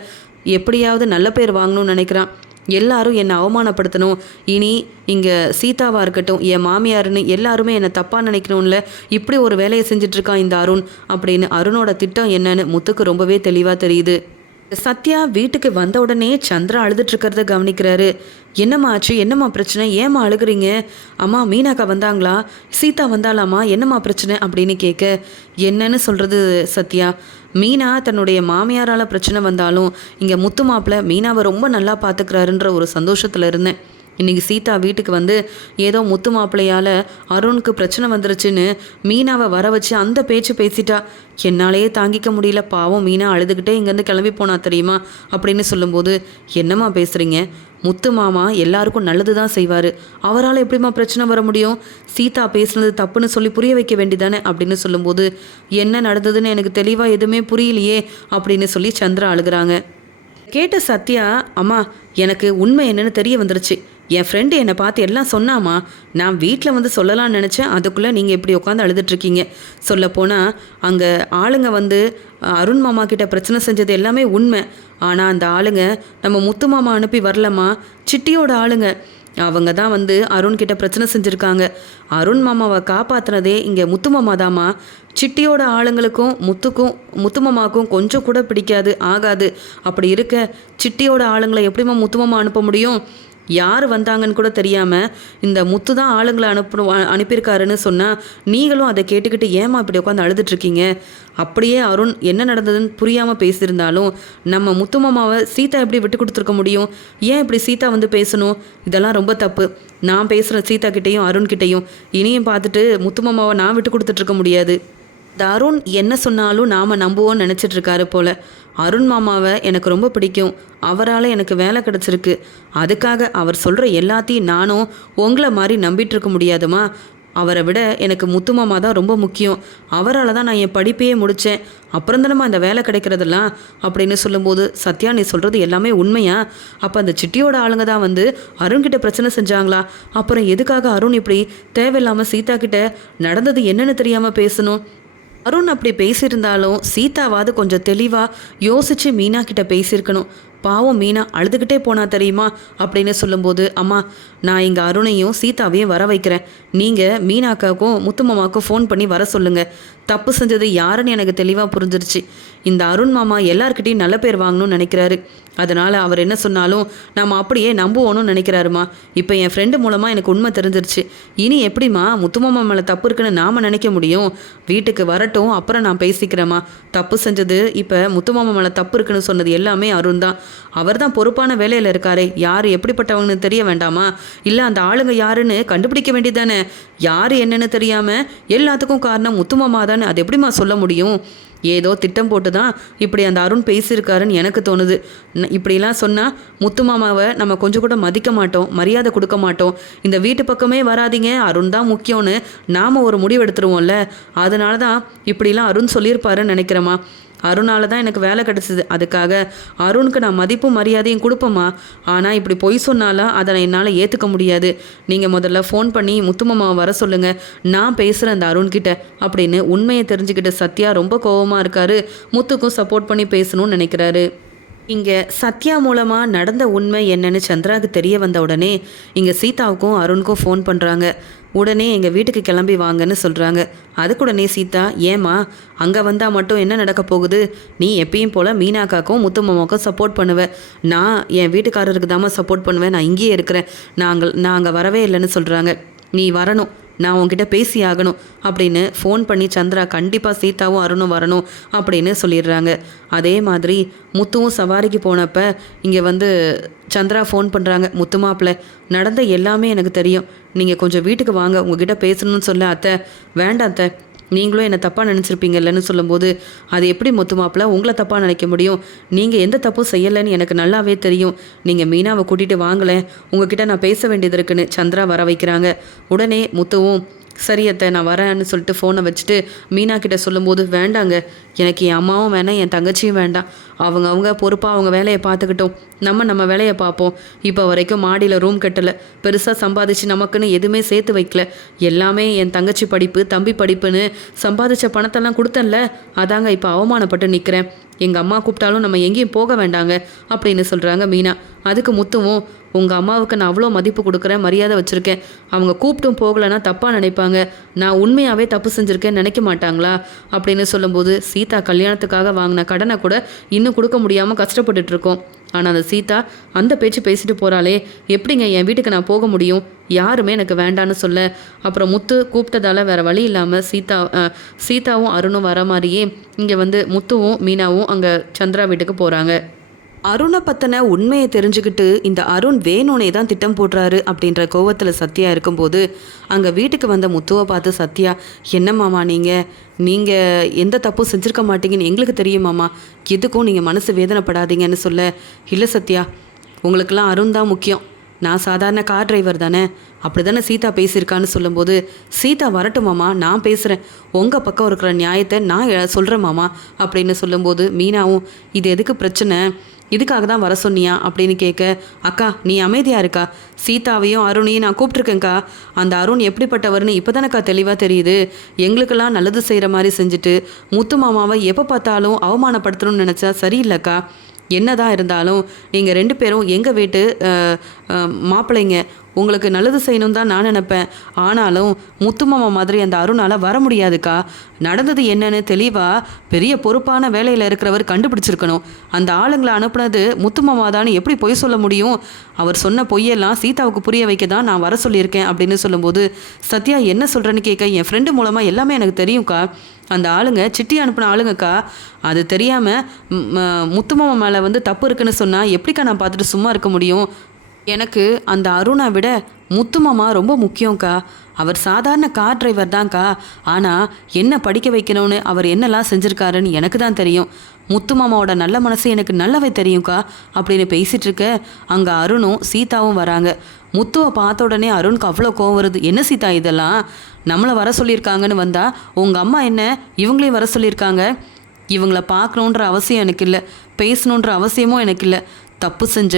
எப்படியாவது நல்ல பேர் வாங்கணும்னு நினைக்கிறான். எல்லாரும் என்னை அவமானப்படுத்தணும், இனி இங்கே சீதாவாக இருக்கட்டும் என் மாமியாருன்னு எல்லாருமே என்னை தப்பாக நினைக்கணும்ல, இப்படி ஒரு வேலையை செஞ்சிட்ருக்கான் இந்த அருண் அப்படின்னு அருணோட திட்டம் என்னன்னு முத்துக்கு ரொம்பவே தெளிவாக தெரியுது. சத்யா வீட்டுக்கு வந்த உடனே சந்திரா அழுதுட்டுருக்கிறத கவனிக்கிறாரு. என்னம்மா ஆச்சு, என்னம்மா பிரச்சனை, ஏம்மா அழுகுறீங்க? அம்மா மீனாக்கா வந்தாங்களா, சீதா வந்தாலாமா, என்னம்மா பிரச்சனை அப்படின்னு கேட்க, என்னன்னு சொல்கிறது சத்யா, மீனா தன்னுடைய மாமியாரால் பிரச்சனை வந்தாலும் இங்கே முத்து மாப்பிள்ளை மீனாவை ரொம்ப நல்லா பார்த்துக்கிறாருன்ற ஒரு சந்தோஷத்தில் இருந்தேன். இன்றைக்கி சீதா வீட்டுக்கு வந்து ஏதோ முத்து மாப்பிள்ளையால் அருணுக்கு பிரச்சனை வந்துருச்சுன்னு மீனாவை வர வச்சு அந்த பேச்சு பேசிட்டா. என்னாலேயே தாங்கிக்க முடியல, பாவம் மீனா அழுதுகிட்டே இங்கேருந்து கிளம்பி போனா தெரியுமா அப்படின்னு சொல்லும்போது, என்னம்மா பேசுகிறீங்க, முத்து மாமா எல்லாருக்கும் நல்லது தான் செய்வார், அவரால் எப்படிம்மா பிரச்சனை வர முடியும்? சீதா பேசுனது தப்புன்னு சொல்லி புரிய வைக்க வேண்டியதானே அப்படின்னு சொல்லும்போது, என்ன நடந்ததுன்னு எனக்கு தெளிவாக எதுவுமே புரியலையே அப்படின்னு சொல்லி சந்திரா அழுகிறாங்க. கேட்ட சத்யா, அம்மா எனக்கு உண்மை என்னன்னு தெரிய வந்துருச்சு. என் ஃப்ரெண்டு என்னை பார்த்து எல்லாம் சொன்னாமா. நான் வீட்டில் வந்து சொல்லலாம்னு நினச்சேன், அதுக்குள்ளே நீங்கள் இப்படி உட்காந்து அழுதுட்ருக்கீங்க. சொல்லப்போனால் அங்கே ஆளுங்க வந்து அருண் மாமா கிட்ட பிரச்சனை செஞ்சது எல்லாமே உண்மை. ஆனால் அந்த ஆளுங்க நம்ம முத்து மாமா அனுப்பி வரலம்மா, சிட்டியோட ஆளுங்க. அவங்க தான் வந்து அருண் கிட்ட பிரச்சனை செஞ்சுருக்காங்க. அருண் மாமாவை காப்பாற்றினதே இங்கே முத்து மாமா தாம்மா. சிட்டியோட ஆளுங்களுக்கும் முத்து மாமாவுக்கும் கொஞ்சம் கூட பிடிக்காது, ஆகாது. அப்படி இருக்க சிட்டியோட ஆளுங்களை எப்படிம்மா முத்து மாமா அனுப்ப முடியும்? யார் வந்தாங்கன்னு கூட தெரியாமல் இந்த முத்து தான் ஆளுங்களை அனுப்பியிருக்காருன்னு சொன்னால் நீங்களும் அதை கேட்டுக்கிட்டு ஏமா இப்படி உட்காந்து அழுதுட்ருக்கீங்க? அப்படியே அருண் என்ன நடந்ததுன்னு புரியாமல் பேசியிருந்தாலும் நம்ம முத்து மாமாவை சீதா எப்படி விட்டு கொடுத்துருக்க முடியும்? ஏன் இப்படி சீதா வந்து பேசணும்? இதெல்லாம் ரொம்ப தப்பு. நான் பேசுகிறேன் சீதா கிட்டேயும் அருண்கிட்டையும். இனியும் பார்த்துட்டு முத்து மாமாவை நான் விட்டு கொடுத்துட்ருக்க முடியாது. இந்த அருண் என்ன சொன்னாலும் நாம் நம்புவோன்னு நினச்சிட்ருக்காரு போல். அருண் மாமாவை எனக்கு ரொம்ப பிடிக்கும், அவரால் எனக்கு வேலை கிடச்சிருக்கு. அதுக்காக அவர் சொல்கிற எல்லாத்தையும் நானும் உங்களை மாதிரி நம்பிட்டு இருக்க முடியாதுமா. அவரை விட எனக்கு முத்து மாமா தான் ரொம்ப முக்கியம். அவரால் தான் நான் என் படிப்பையே முடித்தேன். அப்புறம் தானம்மா இந்த வேலை கிடைக்கிறதெல்லாம் அப்படின்னு சொல்லும்போது, சத்யா நீ சொல்கிறது எல்லாமே உண்மையா? அப்போ அந்த சிட்டியோட ஆளுங்க தான் வந்து அருண்கிட்ட பிரச்சனை செஞ்சாங்களா? அப்புறம் எதுக்காக அருண் இப்படி தேவையில்லாமல் சீதா கிட்ட நடந்தது என்னன்னு தெரியாமல் பேசணும்? அருண் அப்படி பேசியிருந்தாலும் சீதாவாது கொஞ்சம் தெளிவாக யோசித்து மீனா கிட்ட பேசியிருக்கணும். பாவம் மீனா அழுதுகிட்டே போனா தெரியுமா அப்படின்னு சொல்லும்போது, அம்மா நான் இங்கே அருணையும் சீதாவையும் வர வைக்கிறேன். நீங்கள் மீனாக்காவுக்கும் முத்துமாமாவுக்கும் ஃபோன் பண்ணி வர சொல்லுங்கள். தப்பு செஞ்சது யாருன்னு எனக்கு தெளிவாக புரிஞ்சிருச்சு. இந்த அருண் மாமா எல்லார்கிட்டையும் நல்ல பேர் வாங்கணும்னு நினைக்கிறாரு. அதனால் அவர் என்ன சொன்னாலும் நம்ம அப்படியே நம்புவோன்னு நினைக்கிறாருமா. இப்போ என் ஃப்ரெண்டு மூலமாக எனக்கு உண்மை தெரிஞ்சிருச்சு. இனி எப்படிம்மா முத்துமாமா மேலே தப்பு இருக்குன்னு நாம் நினைக்க முடியும்? வீட்டுக்கு வரட்டும், அப்புறம் நான் பேசிக்கிறேம்மா. தப்பு செஞ்சது இப்போ முத்துமாமா மேலே தப்பு இருக்குன்னு சொன்னது எல்லாமே அருண் தான். அவர் தான் பொறுப்பான வேலையில் இருக்காரே. யார் எப்படிப்பட்டவங்கன்னு தெரிய வேண்டாமா? இல்லை அந்த ஆளுங்க யாருன்னு கண்டுபிடிக்க வேண்டியதானே? யார் என்னன்னு தெரியாமல் எல்லாத்துக்கும் காரணம் முத்துமாமா தானே. அது எப்படிம்மா சொல்ல முடியும்? ஏதோ திட்டம் போட்டு தான் இப்படி அந்த அருண் பேசியிருக்காருன்னு எனக்கு தோணுது. இப்படிலாம் சொன்னால் முத்து மாமாவை நம்ம கொஞ்சம் கூட மதிக்க மாட்டோம், மரியாதை கொடுக்க மாட்டோம். இந்த வீட்டு பக்கமே வராதிங்க, அருண் தான் முக்கியம்னு நாம் ஒரு முடிவு எடுத்துருவோம்ல. அதனால தான் இப்படிலாம் அருண் சொல்லியிருப்பாருன்னு நினைக்கிறேம்மா. அருணால் தான் எனக்கு வேலை கிடச்சிது. அதுக்காக அருணுக்கு நான் மதிப்பும் மரியாதையும் கொடுப்பேம்மா. ஆனால் இப்படி பொய் சொன்னாலும் அதை என்னால் ஏற்றுக்க முடியாது. நீங்கள் முதல்ல ஃபோன் பண்ணி முத்துமாமாவை வர சொல்லுங்கள், நான் பேசுகிறேன் அந்த அருண்கிட்ட அப்படின்னு உண்மையை தெரிஞ்சுக்கிட்டு சத்யா ரொம்ப கோபமாக இருக்காரு. முத்துக்கும் சப்போர்ட் பண்ணி பேசணும்னு நினைக்கிறாரு. இங்கே சத்யா மூலமாக நடந்த உண்மை என்னன்னு சந்திராவுக்கு தெரிய வந்த உடனே இங்கே சீதாவுக்கும் அருணுக்கும் ஃபோன் பண்ணுறாங்க. உடனே எங்கள் வீட்டுக்கு கிளம்பி வாங்கன்னு சொல்கிறாங்க. அதுக்குடனே சீதா, ஏம்மா அங்கே வந்தால் மட்டும் என்ன நடக்க போகுது? நீ எப்பயும் போல் மீனாக்காக்கும் முத்துமாமாவுக்கும் சப்போர்ட் பண்ணுவேன். நான் என் வீட்டுக்காரருக்கு தாம்மா சப்போர்ட் பண்ணுவேன். நான் இங்கேயே இருக்கிறேன். நான் அங்கே வரவே இல்லைன்னு சொல்கிறாங்க. நீ வரணும், நான் உங்ககிட்ட பேசி ஆகணும் அப்படின்னு ஃபோன் பண்ணி சந்திரா கண்டிப்பாக சீதாவும் அருணும் வரணும் அப்படின்னு சொல்லிடுறாங்க. அதே மாதிரி முத்துவும் சவாரிக்கு போனப்போ இங்கே வந்து சந்திரா ஃபோன் பண்ணுறாங்க. முத்து மாப்பிள்ளை, நடந்த எல்லாமே எனக்கு தெரியும், நீங்கள் கொஞ்சம் வீட்டுக்கு வாங்க, உங்ககிட்ட பேசணும்னு சொல்ல. அத்தை வேண்டாம் அத்தை, நீங்களும் என்னை தப்பாக நினச்சிருப்பீங்கல்லன்னு சொல்லும்போது, அது எப்படி முத்து மாப்பிள்ளை உங்களை தப்பாக நினைக்க முடியும்? நீங்கள் எந்த தப்பும் செய்யலைன்னு எனக்கு நல்லாவே தெரியும். நீங்கள் மீனாவை கூட்டிகிட்டு வாங்கலேன், உங்ககிட்ட நான் பேச வேண்டியது இருக்குன்னு சந்திரா வர வைக்கிறாங்க. உடனே முத்துவும் சரி அத்தை நான் வரேன்னு சொல்லிட்டு ஃபோனை வச்சுட்டு மீனா கிட்ட சொல்லும்போது, வேண்டாங்க, எனக்கு என் அம்மாவும் வேணாம், என் தங்கச்சியும் வேண்டாம். அவங்க பொறுப்பாக அவங்க வேலையை பார்த்துக்கிட்டோம், நம்ம வேலையை பார்ப்போம். இப்போ வரைக்கும் மாடியில் ரூம் கட்டலை, பெருசாக சம்பாதிச்சு நமக்குன்னு எதுவுமே சேர்த்து வைக்கல. எல்லாமே என் தங்கச்சி படிப்பு தம்பி படிப்புன்னு சம்பாதிச்ச பணத்தெல்லாம் கொடுத்தேன்ல, அதாங்க இப்போ அவமானப்பட்டு நிற்கிறேன். எங்கள் அம்மா கூப்பிட்டாலும் நம்ம எங்கேயும் போக வேண்டாங்க அப்படின்னு சொல்கிறாங்க மீனா. அதுக்கு முத்துவும், உங்கள் அம்மாவுக்கு நான் அவ்வளோ மதிப்பு கொடுக்குறேன், மரியாதை வச்சுருக்கேன். அவங்க கூப்பிட்டும் போகலைன்னா தப்பாக நினைப்பாங்க. நான் உண்மையாகவே தப்பு செஞ்சுருக்கேன்னு நினைக்க மாட்டாங்களா அப்படின்னு சொல்லும்போது, சீதா கல்யாணத்துக்காக வாங்கின கடனை கூட இன்னும் கொடுக்க முடியாமல் கஷ்டப்பட்டுட்ருக்கோம். ஆனால் அந்த சீதா அந்த பேச்சு பேசிட்டு போகிறாளே, எப்படிங்க என் வீட்டுக்கு நான் போக முடியும்? யாருமே எனக்கு வேண்டான்னு சொல்ல. அப்புறம் முத்து கூப்பிட்டதால வேறு வழி இல்லாமல் சீதாவும் அருணும் வர மாதிரியே இங்கே வந்து முத்துவும் மீனாவும் அங்கே சந்திரா வீட்டுக்கு போகிறாங்க. அருணை பற்றின உண்மையை தெரிஞ்சுக்கிட்டு இந்த அருண் வேணுனே தான் திட்டம் போடுறாரு அப்படின்ற கோவத்தில் சத்யா இருக்கும்போது அங்கே வீட்டுக்கு வந்த முத்துவை பார்த்து சத்யா, என்ன மாமா நீங்கள் எந்த தப்பும் செஞ்சுருக்க மாட்டீங்கன்னு எங்களுக்கு தெரியுமாம்மா, எதுக்கும் நீங்கள் மனசு வேதனைப்படாதீங்கன்னு சொல்ல, இல்லை சத்யா, உங்களுக்கெல்லாம் அருண் தான் முக்கியம், நான் சாதாரண கார் டிரைவர் தானே, அப்படி தானே சீதா பேசியிருக்கான்னு சொல்லும்போது, சீதா வரட்டும் மாமா, நான் பேசுகிறேன், உங்கள் பக்கம் இருக்கிற நியாயத்தை நான் சொல்கிறேன் மாமா அப்படின்னு சொல்லும்போது, மீனாவும் இது எதுக்கு பிரச்சனை, இதுக்காக தான் வர சொன்னியா அப்படின்னு கேட்க, அக்கா நீ அமைதியாக இருக்கா, சீதாவையும் அருணையும் நான் கூப்பிட்ருக்கேங்க்கா, அந்த அருண் எப்படிப்பட்டவர்னு இப்போ தானேக்கா தெளிவாக தெரியுது, எங்களுக்கெல்லாம் நல்லது செய்கிற மாதிரி செஞ்சுட்டு முத்து மாமாவை எப்போ பார்த்தாலும் அவமானப்படுத்தணும்னு நினச்சா சரியில்லைக்கா, என்னதான் இருந்தாலும் நீங்கள் 2 பேரும் எங்கள் வீட்டு மாப்பிள்ளைங்க, உங்களுக்கு நல்லது செய்யணும் தான் நான் நினப்பேன், ஆனாலும் முத்துமாமா மாதிரி அந்த அருணால் வர முடியாதுக்கா, நடந்தது என்னன்னு தெளிவாக பெரிய பொறுப்பான வேலையில் இருக்கிறவர் கண்டுபிடிச்சிருக்கணும், அந்த ஆளுங்களை அனுப்புனது முத்துமாமா தான் எப்படி பொய் சொல்ல முடியும், அவர் சொன்ன பொய்யெல்லாம் சீதாவுக்கு புரிய வைக்க தான் நான் வர சொல்லியிருக்கேன் அப்படின்னு சொல்லும்போது, சத்யா என்ன சொல்கிறேன்னு கேட்க, என் ஃப்ரெண்டு மூலமாக எல்லாமே எனக்கு தெரியும்க்கா, அந்த ஆளுங்க சிட்டி அனுப்பின ஆளுங்கக்கா, அது தெரியாமல் முத்துமாமா மேலே வந்து தப்பு இருக்குன்னு சொன்னால் எப்படிக்கா நான் பார்த்துட்டு சும்மா இருக்க முடியும், எனக்கு அந்த அருணை விட முத்துமாமா ரொம்ப முக்கியம்க்கா, அவர் சாதாரண கார் டிரைவர் தான்க்கா, ஆனால் என்ன படிக்க வைக்கணும்னு அவர் என்னெல்லாம் செஞ்சுருக்காருன்னு எனக்கு தான் தெரியும், முத்துமாமாவோட நல்ல மனசு எனக்கு நல்லாவே தெரியும்க்கா அப்படின்னு பேசிகிட்டு இருக்க, அங்கே அருணும் சீதாவும் வராங்க. முத்துவை பார்த்த உடனே அருணுக்கு அவ்வளோ கோவம் வருது, என்ன சீதா இதெல்லாம், நம்மளை வர சொல்லியிருக்காங்கன்னு வந்தால் உங்கள் அம்மா என்ன இவங்களையும் வர சொல்லியிருக்காங்க, இவங்கள பார்க்கணுன்ற அவசியம் எனக்கு இல்லை, பேசணுன்ற அவசியமும் எனக்கு இல்லை, தப்பு செஞ்ச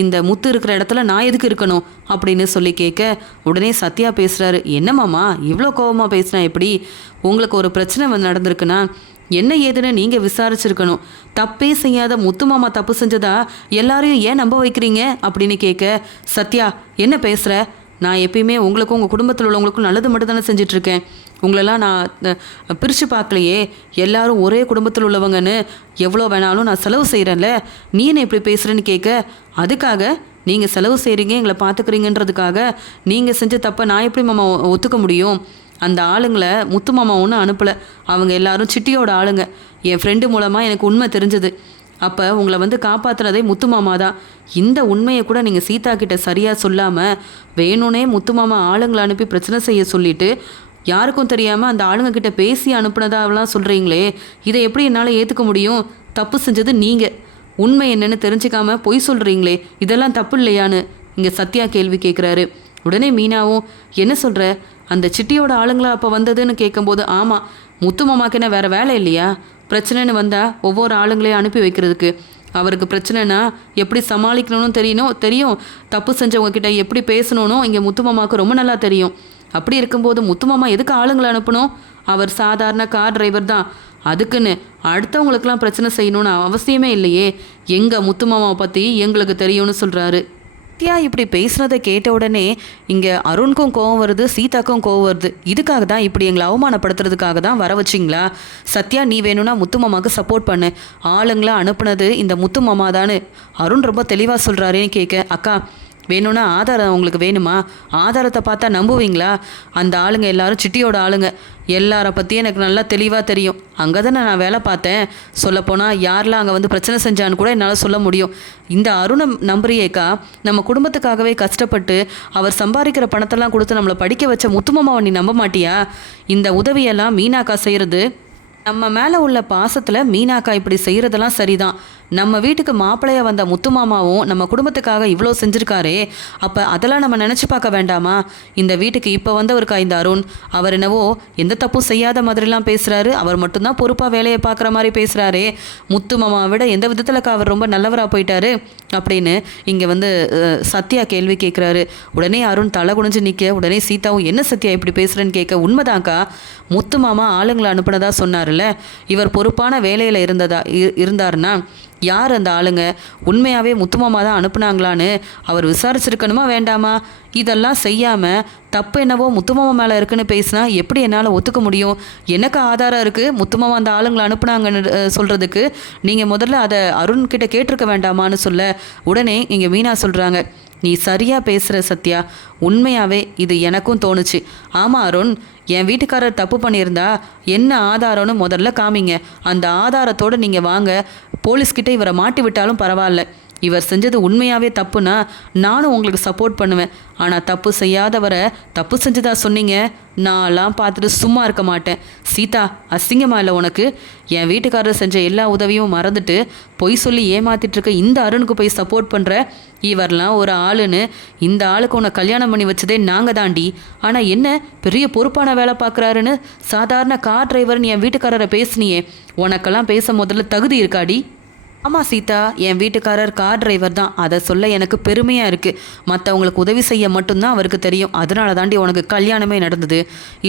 இந்த முத்து இருக்கிற இடத்துல நான் எதுக்கு இருக்கணும் அப்படின்னு சொல்லி கேட்க, உடனே சத்யா பேசுகிறாரு, என்னம்மாம்மா இவ்வளோ கோபமாக பேசினா எப்படி, உங்களுக்கு ஒரு பிரச்சனை நடந்திருக்குன்னா என்ன ஏதுன்னு நீங்கள் விசாரிச்சிருக்கணும், தப்பே செய்யாத முத்துமாமா தப்பு செஞ்சதா எல்லாரையும் ஏன் நம்ப வைக்கிறீங்க அப்படின்னு கேட்க, சத்யா என்ன பேசுகிற, நான் எப்பயுமே உங்களுக்கும் உங்கள் குடும்பத்தில் உள்ளவங்களுக்கும் நல்லது மட்டும் தானே செஞ்சிட்ருக்கேன், உங்களெல்லாம் நான் பிரித்து பார்க்கலையே, எல்லாரும் ஒரே குடும்பத்தில் உள்ளவங்கன்னு எவ்வளோ வேணாலும் நான் செலவு செய்கிறேன்ல, நீ என்ன இப்படி பேசுகிறேன்னு கேட்க, அதுக்காக நீங்கள் செலவு செய்கிறீங்க எங்களை பார்த்துக்கிறீங்கன்றதுக்காக நீங்கள் செஞ்ச தப்பை நான் எப்படி மாமா ஒத்துக்க முடியும், அந்த ஆளுங்களை முத்து மாமா ஒன்றும் அனுப்பலை, அவங்க எல்லாரும் சிட்டியோட ஆளுங்க, என் ஃப்ரெண்டு மூலமாக எனக்கு உண்மை தெரிஞ்சது, அப்போ உங்களை வந்து காப்பாற்றுறதே முத்துமாமா தான், இந்த உண்மையை கூட நீங்கள் சீதா கிட்ட சரியாக சொல்லாமல் வேணும்னே முத்துமாமா ஆளுங்களை அனுப்பி பிரச்சனை செய்ய சொல்லிவிட்டு யாருக்கும் தெரியாமல் அந்த ஆளுங்கக்கிட்ட பேசி அனுப்புனதாவெல்லாம் சொல்கிறீங்களே, இதை எப்படி என்னால் ஏற்றுக்க முடியும், தப்பு செஞ்சது நீங்கள், உண்மை என்னன்னு தெரிஞ்சுக்காம பொய் சொல்கிறீங்களே, இதெல்லாம் தப்பு இல்லையான்னு இங்கே சத்யா கேள்வி கேட்குறாரு. உடனே மீனாவும் என்ன சொல்கிற, அந்த சிட்டியோட ஆளுங்களா அப்போ வந்ததுன்னு கேட்கும்போது, ஆமாம் முத்து மாமாக்கு என்ன வேறு வேலை இல்லையா, பிரச்சனைன்னு வந்தால் ஒவ்வொரு ஆளுங்களையும் அனுப்பி வைக்கிறதுக்கு, அவருக்கு பிரச்சனைனா எப்படி சமாளிக்கணும்னு தெரியும், தப்பு செஞ்சவங்கக்கிட்ட எப்படி பேசணும்னு இங்கே முத்து மாமாவுக்கு ரொம்ப நல்லா தெரியும், அப்படி இருக்கும்போது முத்துமாமா எதுக்கு ஆளுங்களை அனுப்பணும், அவர் சாதாரண கார் டிரைவர் தான், அதுக்குன்னு அடுத்தவங்களுக்கெல்லாம் பிரச்சனை செய்யணும்னு அவசியமே இல்லையே, எங்கள் முத்துமாமாவை பற்றி எங்களுக்கு தெரியும்னு சொல்கிறாரு. சத்யா இப்படி பேசுனதை கேட்ட உடனே இங்கே அருணுக்கும் கோவம் வருது, சீதாக்கும் கோவம் வருது, இதுக்காக தான் இப்படி எங்களை அவமானப்படுத்துறதுக்காக தான் வர வச்சிங்களா, சத்யா நீ வேணும்னா முத்துமாமாவுக்கு சப்போர்ட் பண்ணு, ஆளுங்களை அனுப்புனது இந்த முத்துமாமா தானு அருண் ரொம்ப தெளிவாக சொல்கிறாருன்னு கேட்க, அக்கா வேணும்னா ஆதாரம் உங்களுக்கு வேணுமா, ஆதாரத்தை பார்த்தா நம்புவீங்களா, அந்த ஆளுங்க எல்லாரும் சிட்டியோட ஆளுங்க, எல்லாரை பற்றியும் எனக்கு நல்லா தெளிவாக தெரியும், அங்கே தானே நான் வேலை பார்த்தேன், சொல்லப்போனால் யாரெல்லாம் அங்கே வந்து பிரச்சனை செஞ்சான்னு கூட என்னால் சொல்ல முடியும், இந்த அருணை நம்புறியேக்கா, நம்ம குடும்பத்துக்காகவே கஷ்டப்பட்டு அவர் சம்பாதிக்கிற பணத்தெல்லாம் கொடுத்து நம்மளை படிக்க வச்ச முத்துமாமாவை நீ நம்ப மாட்டியா, இந்த உதவியெல்லாம் மீனாக்கா செய்கிறது நம்ம மேலே உள்ள பாசத்தில் மீனாக்கா இப்படி செய்கிறதெல்லாம் சரிதான், நம்ம வீட்டுக்கு மாப்பிள்ளையாக வந்த முத்துமாமாவும் நம்ம குடும்பத்துக்காக இவ்வளோ செஞ்சுருக்காரே, அப்போ அதெல்லாம் நம்ம நினச்சி பார்க்க வேண்டாமா, இந்த வீட்டுக்கு இப்போ வந்தவருக்கா இந்த அருண், அவர் என்னவோ எந்த தப்பும் செய்யாத மாதிரிலாம் பேசுகிறாரு, அவர் மட்டும்தான் பொறுப்பாக வேலையை பார்க்குற மாதிரி பேசுகிறாரே, முத்துமாமாவை விட எந்த விதத்தில்க்கா அவர் ரொம்ப நல்லவராக போயிட்டாரு அப்படின்னு இங்கே வந்து சத்யா கேள்வி கேட்குறாரு. உடனே அருண் தலை குனிஞ்சு நிற்க, உடனே சீதாவும் என்ன சத்யா இப்படி பேசுகிறேன்னு கேட்க, உண்மைதான்க்கா முத்துமாமா ஆளுங்களை அனுப்புனதா சொன்னார்ல, இவர் பொறுப்பான வேலையில் இருந்தாருன்னா யார் அந்த ஆளுங்க, உண்மையாகவே முத்துமாமா தான் அனுப்புனாங்களான்னு அவர் விசாரிச்சிருக்கணுமா வேண்டாமா, இதெல்லாம் செய்யாமல் தப்பு என்னவோ முத்துமாமா மேலே இருக்குன்னு பேசினா எப்படி என்னால் ஒத்துக்க முடியும், எனக்கு ஆதாரம் இருக்குது முத்துமாமா அந்த ஆளுங்களை அனுப்புனாங்கன்னு சொல்கிறதுக்கு, நீங்கள் முதல்ல அதை அருண்கிட்ட கேட்டிருக்க வேண்டாமான்னு சொல்ல, உடனே இங்கே மீனா சொல்கிறாங்க, நீ சரியாக பேசுகிற சத்யா, உண்மையாகவே இது எனக்கும் தோணுச்சு, ஆமாம் அருண் என் வீட்டுக்காரர் தப்பு பண்ணியிருந்தா என்ன ஆதாரம்னு முதல்ல காமிங்க, அந்த ஆதாரத்தோடு நீங்கள் வாங்க, போலீஸ்கிட்ட இவரை மாட்டி விட்டாலும் பரவாயில்ல, இவர் செஞ்சது உண்மையாகவே தப்புனா நானும் உங்களுக்கு சப்போர்ட் பண்ணுவேன். ஆனால் தப்பு செய்யாதவரை தப்பு செஞ்சதா சொன்னீங்க. நான்லாம் பார்த்துட்டு சும்மா இருக்க மாட்டேன். சீதா, அசிங்கமா இல்லை உனக்கு? என் வீட்டுக்காரர் செஞ்ச எல்லா உதவியும் மறந்துட்டு பொய் சொல்லி ஏமாத்திட்டு இருக்க இந்த அருணுக்கு போய் சப்போர்ட் பண்ணுற? இவரெலாம் ஒரு ஆளுன்னு இந்த ஆளுக்கு உன்னை கல்யாணம் பண்ணி வச்சதே நாங்கள் தாண்டி. ஆனால் என்ன பெரிய பொறுப்பான வேலை பார்க்குறாருன்னு சாதாரண கார் டிரைவர்னு என் வீட்டுக்காரரை பேசுனியே. உனக்கெல்லாம் பேச முதல்ல தகுதி இருக்காடி? ஆமாம் சீதா, என் வீட்டுக்காரர் கார் டிரைவர் தான். அதை சொல்ல எனக்கு பெருமையாக இருக்குது. மற்றவங்களுக்கு உதவி செய்ய மட்டும்தான் அவருக்கு தெரியும். அதனால தாண்டி உனக்கு கல்யாணமே நடந்தது.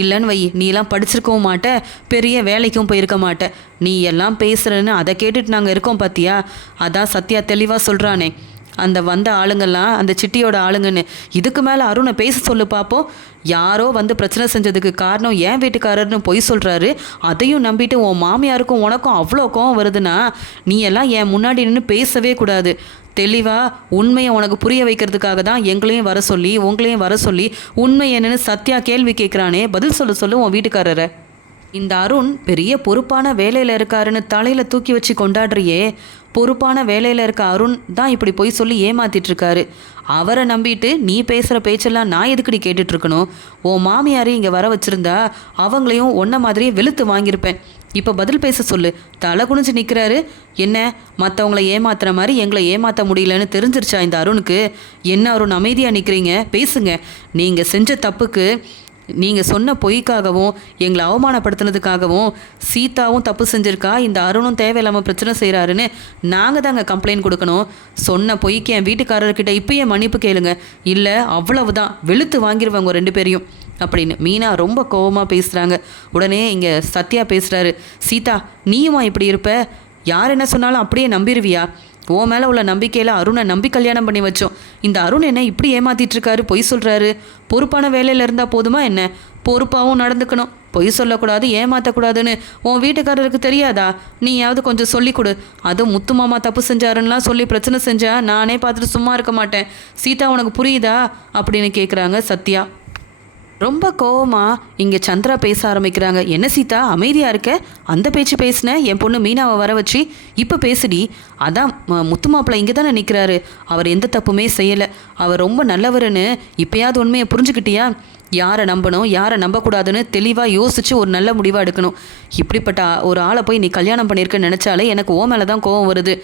இல்லைன்னு வை, நீலாம் படிச்சிருக்கவும் மாட்ட, பெரிய வேலைக்கும் போயிருக்க மாட்ட. நீ எல்லாம் பேசுகிறேன்னு அதை கேட்டுட்டு நாங்கள் இருக்கோம் பார்த்தியா? அதான் சத்யா தெளிவாக சொல்கிறானே, அந்த வந்த ஆளுங்கள்லாம் அந்த சிட்டியோட ஆளுங்கன்னு. இதுக்கு மேலே அருணை பேச சொல்லு பார்ப்போம். யாரோ வந்து பிரச்சனை செஞ்சதுக்கு காரணம் என் வீட்டுக்காரர்னு பொய் சொல்கிறாரு. அதையும் நம்பிட்டு உன் மாமியாருக்கும் உனக்கும் அவ்வளோ கோவம் வருதுன்னா நீ எல்லாம் என் முன்னாடி நின்று பேசவே கூடாது. தெளிவாக உண்மையை உனக்கு புரிய வைக்கிறதுக்காக தான் எங்களையும் வர சொல்லி உங்களையும் வர சொல்லி உண்மை என்னன்னு சத்யா கேள்வி கேட்குறானே, பதில் சொல்லு உன் வீட்டுக்காரரை. இந்த அருண் பெரிய பொறுப்பான வேலையில் இருக்காருன்னு தலையில் தூக்கி வச்சு கொண்டாடுறியே. பொறுப்பான வேலையில் இருக்க அருண் தான் இப்படி போய் சொல்லி ஏமாத்திட்டுருக்காரு. அவரை நம்பிட்டு நீ பேசுகிற பேச்செல்லாம் நான் எதுக்கடி கேட்டுட்ருக்கணும்? உன் மாமியார் இங்கே வர வச்சுருந்தா அவங்களையும் ஒன்றை மாதிரியே வெளுத்து வாங்கியிருப்பேன். இப்போ பதில் பேச சொல்லு. தலை குனிஞ்சு நிற்கிறாரு. என்ன மற்றவங்கள ஏமாத்துற மாதிரி எங்களை ஏமாற்ற முடியலன்னு தெரிஞ்சிருச்சா இந்த அருணுக்கு? என்ன அருண் அமைதியாக நிற்கிறீங்க? பேசுங்க. நீங்கள் செஞ்ச தப்புக்கு, நீங்கள் சொன்ன பொய்க்காகவும் எங்களை அவமானப்படுத்தினதுக்காகவும் சீதாவும் தப்பு செஞ்சுருக்கா, இந்த அருணும் தேவையில்லாமல் பிரச்சனை செய்கிறாருன்னு நாங்கள் தாங்க கம்ப்ளைண்ட் கொடுக்கணும். சொன்ன பொய்க்கு என் வீட்டுக்காரர்கிட்ட இப்பயே மன்னிப்பு கேளுங்க. இல்லை அவ்வளவுதான், வெளுத்து வாங்கிடுவாங்க ரெண்டு பேரையும் அப்படின்னு மீனா ரொம்ப கோபமாக பேசுகிறாங்க. உடனே இங்கே சத்யா பேசுகிறாரு. சீதா, நீயுமா இப்படி இருப்ப? யார் என்ன சொன்னாலும் அப்படியே நம்பிடுவியா? உன் மேலே உள்ள நம்பிக்கையில் அருணை நம்பி கல்யாணம் பண்ணி வச்சோம். இந்த அருண் என்ன இப்படி ஏமாத்திட்டு இருக்காரு, பொய் சொல்கிறாரு? பொறுப்பான வேலையில் இருந்தால் போதுமா என்ன? பொறுப்பாகவும் நடந்துக்கணும், பொய் சொல்லக்கூடாது, ஏமாற்றக்கூடாதுன்னு உன் வீட்டுக்காரருக்கு தெரியாதா? நீயாவது கொஞ்சம் சொல்லிக் கொடு. அதுவும் முத்து மாமா தப்பு செஞ்சாருன்னெலாம் சொல்லி பிரச்சனை செஞ்சா நானே பார்த்துட்டு சும்மா இருக்க மாட்டேன். சீதா, உனக்கு புரியுதா அப்படின்னு கேட்குறாங்க சத்யா. ரொம்ப கோவமாக இங்கே சந்திரா பேச ஆரம்பிக்கிறாங்க. என்ன சீதா அமைதியாக இருக்க? அந்த பேச்சு பேசினேன் என் பொண்ணு மீனாவை வர வச்சு. இப்போ பேசுடி. அதான் முத்து மாப்பிள்ளை இங்கே தானே நிற்கிறாரு. அவர் எந்த தப்புமே செய்யலை. அவர் ரொம்ப நல்லவருன்னு இப்போயாவது உண்மையை புரிஞ்சுக்கிட்டியா? யாரை நம்பணும் யாரை நம்பக்கூடாதுன்னு தெளிவாக யோசித்து ஒரு நல்ல முடிவாக எடுக்கணும். இப்படிப்பட்ட ஒரு ஆளை போய் நீ கல்யாணம் பண்ணியிருக்கன்னு நினச்சாலே எனக்கு ஓ மேலே தான் கோவம் வருது.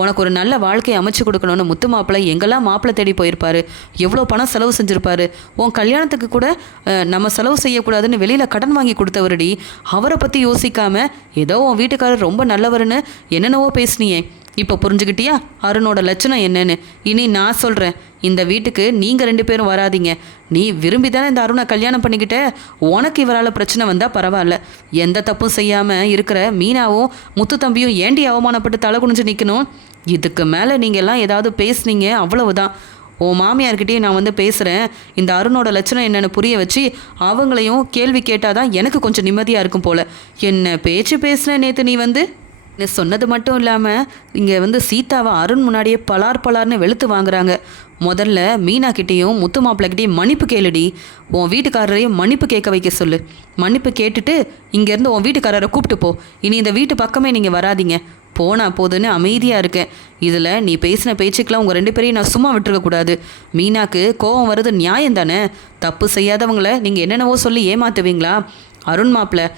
உனக்கு ஒரு நல்ல வாழ்க்கையை அமைச்சு கொடுக்கணும்னு முத்து மாப்பிள்ளை எங்கெல்லாம் மாப்பிள்ளை தேடி போயிருப்பாரு, எவ்வளோ பணம் செலவு செஞ்சுருப்பாரு. உன் கல்யாணத்துக்கு கூட நம்ம செலவு செய்யக்கூடாதுன்னு வெளியில் கடன் வாங்கி கொடுத்தவருடி. அவரை பற்றி யோசிக்காமல் ஏதோ உன் வீட்டுக்காரர் ரொம்ப நல்லவருன்னு என்னென்னவோ பேசுனியே. இப்போ புரிஞ்சுக்கிட்டியா அருணோட லட்சணம் என்னன்னு? இனி நான் சொல்கிறேன், இந்த வீட்டுக்கு நீங்கள் 2 பேரும் வராதிங்க. நீ விரும்பி தானே இந்த அருணை கல்யாணம் பண்ணிக்கிட்ட. உனக்கு இவரால் பிரச்சனை வந்தால் பரவாயில்ல. எந்த தப்பும் செய்யாமல் இருக்கிற மீனாவும் முத்து தம்பியும் ஏண்டி அவமானப்பட்டு தலை குனிஞ்சு நிற்கணும்? இதுக்கு மேலே நீங்கள் எல்லாம் ஏதாவது பேசுனீங்க அவ்வளவுதான். உன் மாமியார்கிட்டயே நான் வந்து பேசுகிறேன். இந்த அருணோட லட்சணம் என்னென்னு புரிய வச்சு அவங்களையும் கேள்வி கேட்டால் தான் எனக்கு கொஞ்சம் நிம்மதியாக இருக்கும் போல். என்ன பேச்சு பேசுனேன் நேற்று நீ வந்து சொன்னது மட்டும் இல்லாமல் இங்கே வந்து சீதாவை அருண் முன்னாடியே பலார்னு வெளுத்து வாங்குறாங்க. முதல்ல மீனா கிட்டேயும் முத்து மாப்பிள்ளைகிட்டையும் மன்னிப்பு கேளுடி. உன் வீட்டுக்காரரையும் மன்னிப்பு கேட்க வைக்க சொல்லு. மன்னிப்பு கேட்டுட்டு இங்கேருந்து உன் வீட்டுக்காரரை கூப்பிட்டு போ. இனி இந்த வீட்டு பக்கமே நீங்கள் வராதிங்க. போனா போதுன்னு அமைதியாக இருக்கேன். இதில் நீ பேசின பேச்சுக்கெலாம் உங்கள் 2 பேரையும் நான் சும்மா விட்டுருக்கக்கூடாது. மீனாக்கு கோபம் வருது நியாயம் தானே? தப்பு செய்யாதவங்கள நீங்கள் என்னென்னவோ சொல்லி ஏமாத்துவீங்களா? அருண் மாப்பிள்ளை,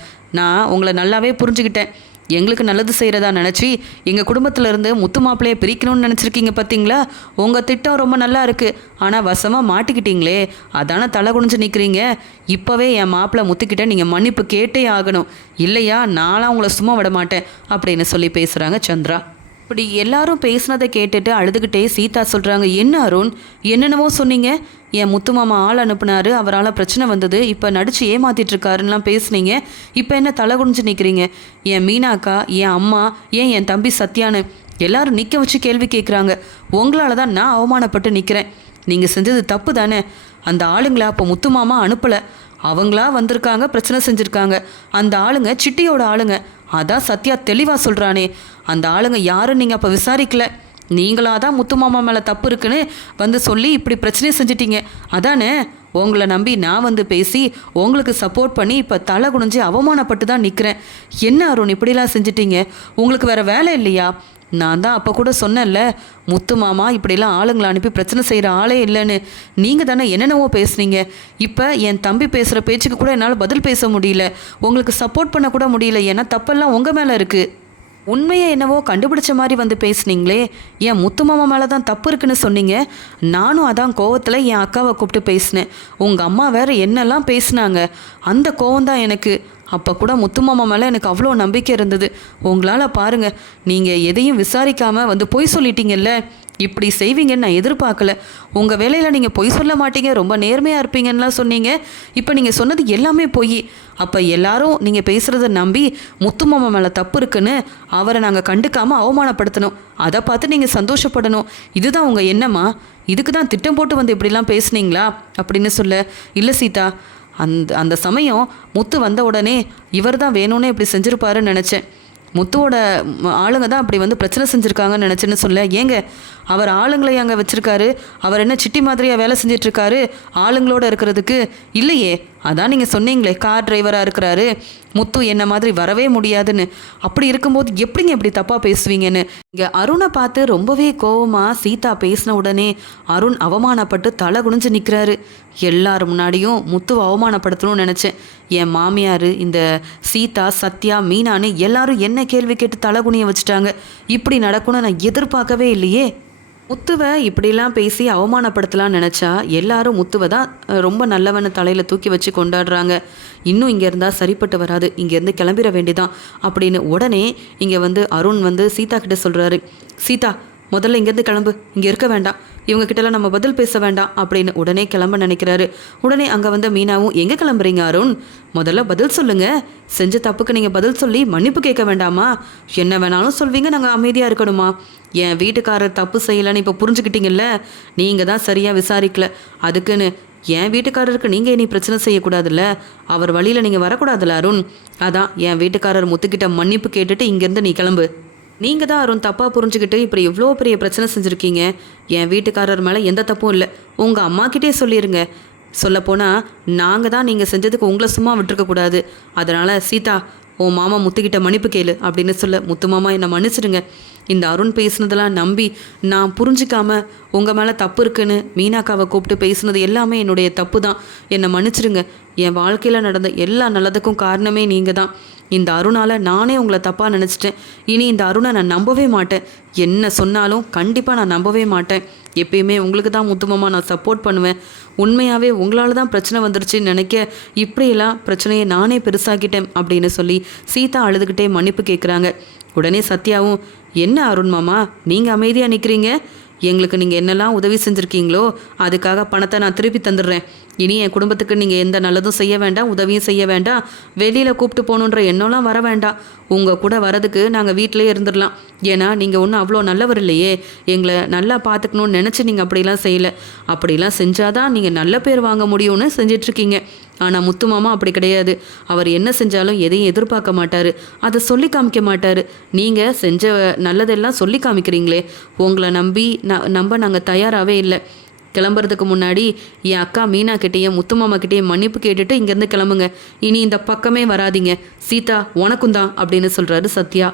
நான் உங்களை நல்லாவே புரிஞ்சுக்கிட்டேன். எங்களுக்கு நல்லது செய்கிறதா நினச்சி எங்கள் குடும்பத்திலேருந்து முத்து மாப்பிள்ளையை பிரிக்கணும்னு நினச்சிருக்கீங்க பார்த்தீங்களா? உங்கள் திட்டம் ரொம்ப நல்லா இருக்குது. ஆனால் வசமாக மாட்டிக்கிட்டீங்களே, அதானே தலை குனிஞ்சு நிற்கிறீங்க. இப்போவே என் மாப்பிள்ளை முத்துக்கிட்ட நீங்கள் மன்னிப்பு கேட்டே ஆகணும். இல்லையா நான்லாம் உங்களை சும்மா விட மாட்டேன் அப்படின்னு சொல்லி பேசுகிறாங்க சந்திரா. இப்படி எல்லாரும் பேசினதை கேட்டுட்டு அழுதுகிட்டே சீதா சொல்கிறாங்க. என்ன அருண், என்னென்னவோ சொன்னீங்க. என் முத்து மாமா ஆள் அனுப்புனாரு, அவரால் பிரச்சனை வந்தது, இப்போ நடித்து ஏமாத்திட்டுருக்காருன்னெலாம் பேசுனீங்க. இப்போ என்ன தலை குனிஞ்சு நிற்கிறீங்க? என் மீனாக்கா, என் அம்மா, என் தம்பி சத்யான்னு எல்லாரும் நிற்க வச்சு கேள்வி கேட்குறாங்க. உங்களால் தான் நான் அவமானப்பட்டு நிற்கிறேன். நீங்கள் செஞ்சது தப்பு தானே? அந்த ஆளுங்களா அப்போ முத்து மாமா அனுப்பலை, அவங்களா வந்திருக்காங்க, பிரச்சனை செஞ்சுருக்காங்க. அந்த ஆளுங்க சிட்டியோட ஆளுங்க. அதான் சத்யா தெளிவாக சொல்கிறானே. அந்த ஆளுங்க யாருன்னு நீங்கள் அப்போ விசாரிக்கல. நீங்களாக தான் முத்து மாமா மேலே தப்பு இருக்குன்னு வந்து சொல்லி இப்படி பிரச்சனையை செஞ்சிட்டீங்க. அதானே? உங்களை நம்பி நான் வந்து பேசி உங்களுக்கு சப்போர்ட் பண்ணி இப்போ தலை குனிஞ்சு அவமானப்பட்டு தான் நிற்கிறேன். என்ன அருண் இப்படிலாம் செஞ்சிட்டீங்க? உங்களுக்கு வேறு வேலை இல்லையா? நான் தான் அப்போ கூட சொன்னேன்ல, முத்து மாமா இப்படிலாம் ஆளுங்களை அனுப்பி பிரச்சனை செய்கிற ஆளே இல்லைன்னு. நீங்கள் தானே என்னென்னவோ பேசுனீங்க. இப்போ என் தம்பி பேசுகிற பேச்சுக்கு கூட என்னால் பதில் பேச முடியல, உங்களுக்கு சப்போர்ட் பண்ண கூட முடியல. ஏன்னா தப்பெல்லாம் உங்கள் மேலே இருக்குது. உண்மையை என்னவோ கண்டுபிடிச்ச மாதிரி வந்து பேசுனீங்களே, என் முத்து மாமா மேலே தான் தப்பு இருக்குன்னு சொன்னீங்க. நானும் அதான் கோவத்தில் என் அக்காவை கூப்பிட்டு பேசினேன். உங்கள் அம்மா வேறு என்னெல்லாம் பேசினாங்க, அந்த கோவம்தான் எனக்கு. அப்போ கூட முத்து மாமா மேலே எனக்கு அவ்வளோ நம்பிக்கை இருந்தது. உங்களால் பாருங்கள், நீங்கள் எதையும் விசாரிக்காமல் வந்து பொய் சொல்லிட்டீங்கல்ல. இப்படி செய்வீங்கன்னு நான் எதிர்பார்க்கல. உங்கள் வேலையில் நீங்கள் பொய் சொல்ல மாட்டீங்க, ரொம்ப நேர்மையாக இருப்பீங்கன்னுலாம் சொன்னீங்க. இப்போ நீங்கள் சொன்னது எல்லாமே பொய். அப்போ எல்லாரும் நீங்கள் பேசுகிறத நம்பி முத்து மாமா மேலே தப்பு இருக்குன்னு அவரை நாங்கள் கண்டுக்காமல் அவமானப்படுத்தணும். அதை பார்த்து நீங்கள் சந்தோஷப்படணும். இதுதான் உங்கள் எண்ணமா? இதுக்கு தான் திட்டம் போட்டு வந்து இப்படிலாம் பேசுனீங்களா அப்படின்னு சொல்ல, இல்லை சீதா, அந்த சமயம் முத்து வந்த உடனே இவர் தான் வேணும்னே இப்படி செஞ்சுருப்பாருன்னு நினச்சேன். முத்துவோட ஆளுங்க தான் அப்படி வந்து பிரச்சனை செஞ்சுருக்காங்கன்னு நினச்சேன்னு சொல்ல, ஏங்க அவர் ஆளுங்களை அங்கே வச்சுருக்காரு, அவர் என்ன சிட்டி மாதிரியாக வேலை செஞ்சிட்ருக்காரு ஆளுங்களோட இருக்கிறதுக்கு? இல்லையே, அதான் நீங்கள் சொன்னீங்களே கார் டிரைவராக இருக்கிறாரு, முத்து என்ன மாதிரி வரவே முடியாதுன்னு. அப்படி இருக்கும்போது எப்படிங்க இப்படி தப்பாக பேசுவீங்கன்னு இங்கே அருணை பார்த்து ரொம்பவே கோவமாக சீதா பேசின உடனே அருண் அவமானப்பட்டு தலை குனிஞ்சு நிற்கிறாரு. எல்லார் முன்னாடியும் முத்துவை அவமானப்படுத்தணும்னு நினச்சேன். என் மாமியார், இந்த சீதா, சத்யா, மீனான்னு எல்லாரும் என்ன கேள்வி கேட்டு தலை குனிய வச்சுட்டாங்க. இப்படி நடக்கும்னு நான் எதிர்பார்க்கவே இல்லையே. முத்துவை இப்படிலாம் பேசி அவமானப்படுத்தலான்னு நினச்சா எல்லாரும் முத்துவை தான் ரொம்ப நல்லவன்னு தலையில் தூக்கி வச்சு கொண்டாடுறாங்க. இன்னும் இங்கே இருந்தால் சரிப்பட்டு வராது, இங்கேருந்து கிளம்பிட வேண்டிதான் அப்படின்னு உடனே இங்கே வந்து அருண் வந்து சீதா கிட்ட சொல்கிறாரு, சீதா முதல்ல இங்கேருந்து கிளம்பு, இங்கே இருக்க வேண்டாம், இவங்ககிட்டலாம் நம்ம பதில் பேச வேண்டாம் அப்படின்னு உடனே கிளம்ப நினைக்கிறாரு. உடனே அங்கே வந்து மீனாவும், எங்கே கிளம்புறீங்க அருண், முதல்ல பதில் சொல்லுங்கள், செஞ்ச தப்புக்கு நீங்கள் பதில் சொல்லி மன்னிப்பு கேட்க வேண்டாமா? என்ன வேணாலும் சொல்வீங்க, நாங்கள் அமைதியாக இருக்கணுமா? என் வீட்டுக்காரர் தப்பு செய்யலைன்னு இப்போ புரிஞ்சுக்கிட்டீங்கல்ல, நீங்கள் தான் சரியாக விசாரிக்கல, அதுக்குன்னு என் வீட்டுக்காரருக்கு நீங்கள் இனி பிரச்சனை செய்யக்கூடாதுல்ல, அவர் வழியில் நீங்கள் வரக்கூடாதுல்ல அருண். அதான் என் வீட்டுக்காரர் முத்துக்கிட்ட மன்னிப்பு கேட்டுட்டு இங்கேருந்து நீ கிளம்பு. நீங்கள் தான் அருண் தப்பாக புரிஞ்சுக்கிட்டு இப்படி இவ்வளோ பெரிய பிரச்சனை செஞ்சுருக்கீங்க. என் வீட்டுக்காரர் மேலே எந்த தப்பும் இல்லை, உங்கள் அம்மாக்கிட்டே சொல்லிடுங்க. சொல்லப்போனால் நாங்கள் தான் நீங்கள் செஞ்சதுக்கு உங்களை சும்மா விட்டுருக்கக்கூடாது. அதனால் சீதா, உன் மாமா முத்துக்கிட்ட மன்னிப்பு கேளு அப்படின்னு சொல்ல, முத்து மாமா என்னை மன்னிச்சிடுங்க, இந்த அருண் பேசுனதெல்லாம் நம்பி நான் புரிஞ்சிக்காம உங்கள் மேலே தப்பு இருக்குன்னு மீனாக்காவை கூப்பிட்டு பேசுனது எல்லாமே என்னுடைய தப்பு தான், என்னை மன்னிச்சிடுங்க. என் வாழ்க்கையில் நடந்த எல்லா நல்லதுக்கும் காரணமே நீங்கள் தான். இந்த அருணால் நானே உங்களை தப்பாக நினச்சிட்டேன். இனி இந்த அருணை நான் நம்பவே மாட்டேன். என்ன சொன்னாலும் கண்டிப்பாக நான் நம்பவே மாட்டேன். எப்பயுமே உங்களுக்கு தான் முத்துமாமா நான் சப்போர்ட் பண்ணுவேன். உண்மையாகவே உங்களால் தான் பிரச்சனை வந்துருச்சுன்னு நினைக்க இப்படியெல்லாம் பிரச்சனையை நானே பெருசாக்கிட்டேன் அப்படின்னு சொல்லி சீதா அழுதுகிட்டே மன்னிப்பு கேட்குறாங்க. உடனே சத்யாவும், என்ன அருண் மாமா நீங்கள் அமைதியாக நிற்கிறீங்க? எங்களுக்கு நீங்கள் என்னெல்லாம் உதவி செஞ்சுருக்கீங்களோ அதுக்காக பணத்தை நான் திருப்பி தந்துடுறேன். இனி என் குடும்பத்துக்கு நீங்கள் எந்த நல்லதும் செய்ய வேண்டாம், உதவியும் செய்ய வேண்டாம், வெளியில் கூப்பிட்டு போகணுன்ற எண்ணம்லாம் வர வேண்டாம். உங்கள் கூட வரதுக்கு நாங்கள் வீட்டிலே இருந்துடலாம். ஏன்னா நீங்கள் ஒன்றும் அவ்வளோ நல்லவர் இல்லையே, எங்களை நல்லா பார்த்துக்கணுன்னு நினச்சி நீங்கள் அப்படிலாம் செய்யலை. அப்படிலாம் செஞ்சாதான் நீங்கள் நல்ல பேர் வாங்க முடியும்னு செஞ்சிட்ருக்கீங்க. ஆனால் முத்து மாமா அப்படி கிடையாது. அவர் என்ன செஞ்சாலும் எதையும் எதிர்பார்க்க மாட்டார், அதை சொல்லி காமிக்க மாட்டார். நீங்கள் செஞ்ச நல்லதெல்லாம் சொல்லி காமிக்கிறீங்களே, உங்களை நம்ப நாங்கள் தயாராகவே இல்லை. கிளம்புறதுக்கு முன்னாடி என் அக்கா மீனா கிட்டேயும் முத்து மாமா கிட்டேயும் மன்னிப்பு கேட்டுட்டு இங்கேருந்து கிளம்புங்க. இனி இந்த பக்கமே வராதிங்க. சீதா உனக்கும் தான் அப்படின்னு சொல்கிறாரு சத்யா.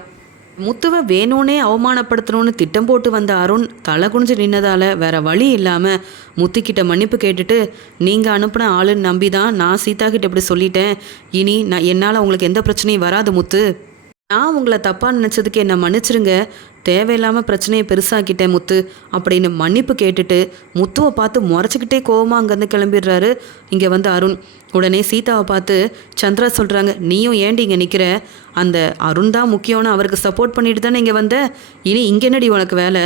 முத்துவை வேணும்னே அவமானப்படுத்தணும்னு திட்டம் போட்டு வந்த அருண் தலை குனிஞ்சு நின்னதால் வேற வழி இல்லாமல் முத்துக்கிட்ட மன்னிப்பு கேட்டுட்டு, நீங்கள் அனுப்பின ஆளுன்னு நம்பி தான் நான் சீதா கிட்ட இப்படி சொல்லிட்டேன். இனி என்னால் உங்களுக்கு எந்த பிரச்சனையும் வராது முத்து. நான் உங்களை தப்பாக நினச்சதுக்கு என்னை மன்னிச்சிருங்க. தேவையில்லாமல் பிரச்சனையை பெருசாக்கிட்டேன் முத்து அப்படின்னு மன்னிப்பு கேட்டுட்டு முத்துவை பார்த்து முறைச்சிக்கிட்டே கோவமாக அங்கேருந்து கிளம்பிடுறாரு இங்கே வந்து அருண். உடனே சீதாவை பார்த்து சந்திரா சொல்கிறாங்க, நீயும் ஏண்டி இங்கே நிற்கிற? அந்த அருண் தான் முக்கியம்னு அவருக்கு சப்போர்ட் பண்ணிட்டு தானே இங்கே வந்த. இனி இங்கே என்னடி உனக்கு வேலை?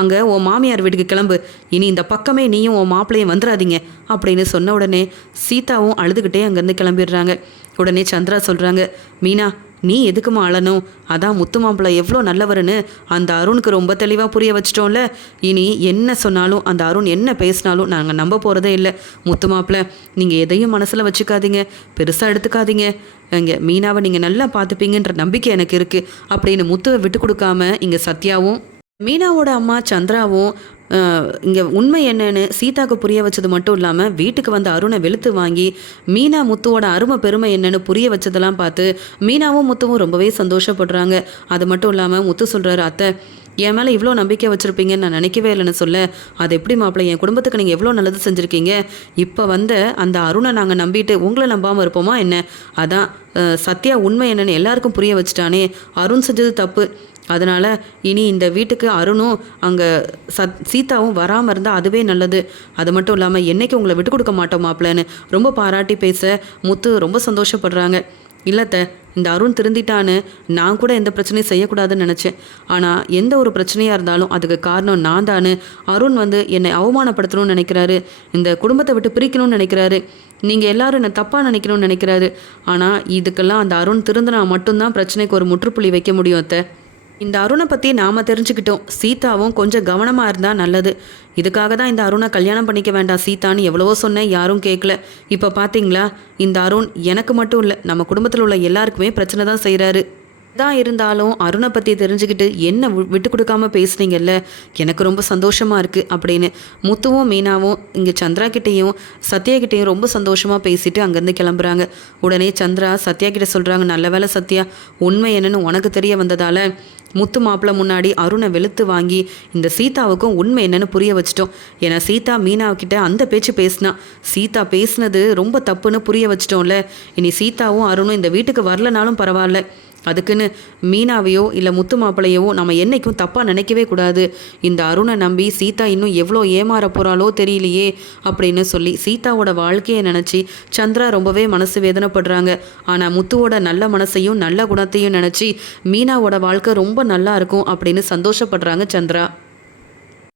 அங்கே உன் மாமியார் வீட்டுக்கு கிளம்பு. இனி இந்த பக்கமே நீயும் உன் மாப்பிள்ளையும் வந்துடாதீங்க அப்படின்னு சொன்ன உடனே சீதாவும் அழுதுகிட்டே அங்கேருந்து கிளம்பிடுறாங்க. உடனே சந்திரா சொல்கிறாங்க, மீனா நீ எதுக்குமா அழணும்? அதான் முத்து மாப்பிள்ளை எவ்வளோ நல்லவருன்னு அந்த அருணுக்கு ரொம்ப தெளிவாக புரிய வச்சிட்டோம்ல. இனி என்ன சொன்னாலும் அந்த அருண் என்ன பேசினாலும் நாங்கள் நம்ப போகிறதே இல்லை. முத்து மாப்பிள்ளை நீங்கள் எதையும் மனசில் வச்சுக்காதீங்க, பெருசாக எடுத்துக்காதீங்க. இங்கே மீனாவை நீங்கள் நல்லா பார்த்துப்பீங்கன்ற நம்பிக்கை எனக்கு இருக்குது அப்படின்னு முத்துவை விட்டு கொடுக்காம இங்கே சத்யாவும் மீனாவோட அம்மா சந்திராவும் இங்கே உண்மை என்னன்னு சீதாவுக்கு புரிய வச்சது மட்டும் இல்லாமல் வீட்டுக்கு வந்த அருணை வெளுத்து வாங்கி மீனா முத்துவோட அருமை பெருமை என்னன்னு புரிய வச்சதெல்லாம் பார்த்து மீனாவும் முத்துவும் ரொம்பவே சந்தோஷப்படுறாங்க. அது மட்டும் இல்லாமல் முத்து சொல்கிறாரு, அத்தை என் மேலே இவ்வளோ நம்பிக்கை வச்சுருப்பீங்கன்னு நான் நினைக்கவே இல்லைன்னு சொல்ல, அது எப்படி மாப்பிள்ளை, என் குடும்பத்துக்கு நீங்கள் எவ்வளோ நல்லது செஞ்சுருக்கீங்க. இப்போ அந்த அருணை நாங்கள் நம்பிட்டு உங்களை நம்பாமல் இருப்போமா என்ன? அதான் சத்யா உண்மை என்னன்னு எல்லாருக்கும் புரிய வச்சுட்டானே. அருண் செஞ்சது தப்பு. அதனால் இனி இந்த வீட்டுக்கு அருணும் அங்கே சீதாவும் வராமல் இருந்தால் அதுவே நல்லது. அது மட்டும் இல்லாமல் என்றைக்கு உங்களை விட்டு கொடுக்க மாட்டோம் மாப்பிள்ளைன்னு ரொம்ப பாராட்டி பேச முத்து ரொம்ப சந்தோஷப்படுறாங்க. இல்லைத்த, இந்த அருண் திருந்திட்டான்னு நான் கூட எந்த பிரச்சனையும் செய்யக்கூடாதுன்னு நினச்சேன். ஆனால் எந்த ஒரு பிரச்சனையாக இருந்தாலும் அதுக்கு காரணம் நான் தானு. அருண் என்னை அவமானப்படுத்தணும்னு நினைக்கிறாரு, இந்த குடும்பத்தை விட்டு பிரிக்கணும்னு நினைக்கிறாரு, நீங்கள் எல்லாரும் என்னை தப்பாக நினைக்கணும்னு நினைக்கிறாரு. ஆனால் இதுக்கெல்லாம் அந்த அருண் திருந்தினா மட்டும்தான் பிரச்சனைக்கு ஒரு முற்றுப்புள்ளி வைக்க முடியும் அத்தை. இந்த அருணை பற்றி நாம் தெரிஞ்சுக்கிட்டோம். சீதாவும் கொஞ்சம் கவனமாக இருந்தால் நல்லது. இதுக்காக தான் இந்த அருணை கல்யாணம் பண்ணிக்க வேண்டாம் சீதான்னு எவ்வளவோ சொன்னேன், யாரும் கேட்கல. இப்போ பார்த்தீங்களா, இந்த அருண் எனக்கு மட்டும் இல்லை நம்ம குடும்பத்தில் உள்ள எல்லாருக்குமே பிரச்சனை தான் செய்கிறாரு. தான் இருந்தாலும் அருணை பற்றி தெரிஞ்சுக்கிட்டு என்ன விட்டு கொடுக்காம பேசுனீங்கல்ல, எனக்கு ரொம்ப சந்தோஷமாக இருக்குது அப்படின்னு முத்துவும் மீனாவும் இங்கே சந்திரா கிட்டேயும் சத்யா கிட்டேயும் ரொம்ப சந்தோஷமாக பேசிட்டு அங்கேருந்து கிளம்புறாங்க. உடனே சந்திரா சத்யா கிட்ட சொல்கிறாங்க, நல்ல வேலை சத்யா, உண்மை என்னன்னு உனக்கு தெரிய வந்ததால் முத்து மாப்பிள்ளை முன்னாடி அருணை வெளுத்து வாங்கி இந்த சீதாவுக்கும் உண்மை என்னன்னு புரிய வச்சிட்டோம். ஏன்னா சீதா மீனாவுக்கிட்ட அந்த பேச்சு பேசினா, சீதா பேசினது ரொம்ப தப்புன்னு புரிய வச்சிட்டோம்ல. இனி சீதாவும் அருணும் இந்த வீட்டுக்கு வரலனாலும் பரவாயில்ல, அதுக்குன்னு மீனாவையோ இல்லை முத்து மாப்பிள்ளையவோ நம்ம என்றைக்கும் தப்பாக நினைக்கவே கூடாது. இந்த அருணை நம்பி சீதா இன்னும் எவ்வளோ ஏமாற போகிறாளோ தெரியலையே அப்படின்னு சொல்லி சீதாவோட வாழ்க்கையை நினச்சி சந்திரா ரொம்பவே மனசு வேதனைப்படுறாங்க. ஆனால் முத்துவோட நல்ல மனசையும் நல்ல குணத்தையும் நினச்சி மீனாவோட வாழ்க்கை ரொம்ப நல்லா இருக்கும் அப்படின்னு சந்தோஷப்படுறாங்க சந்திரா.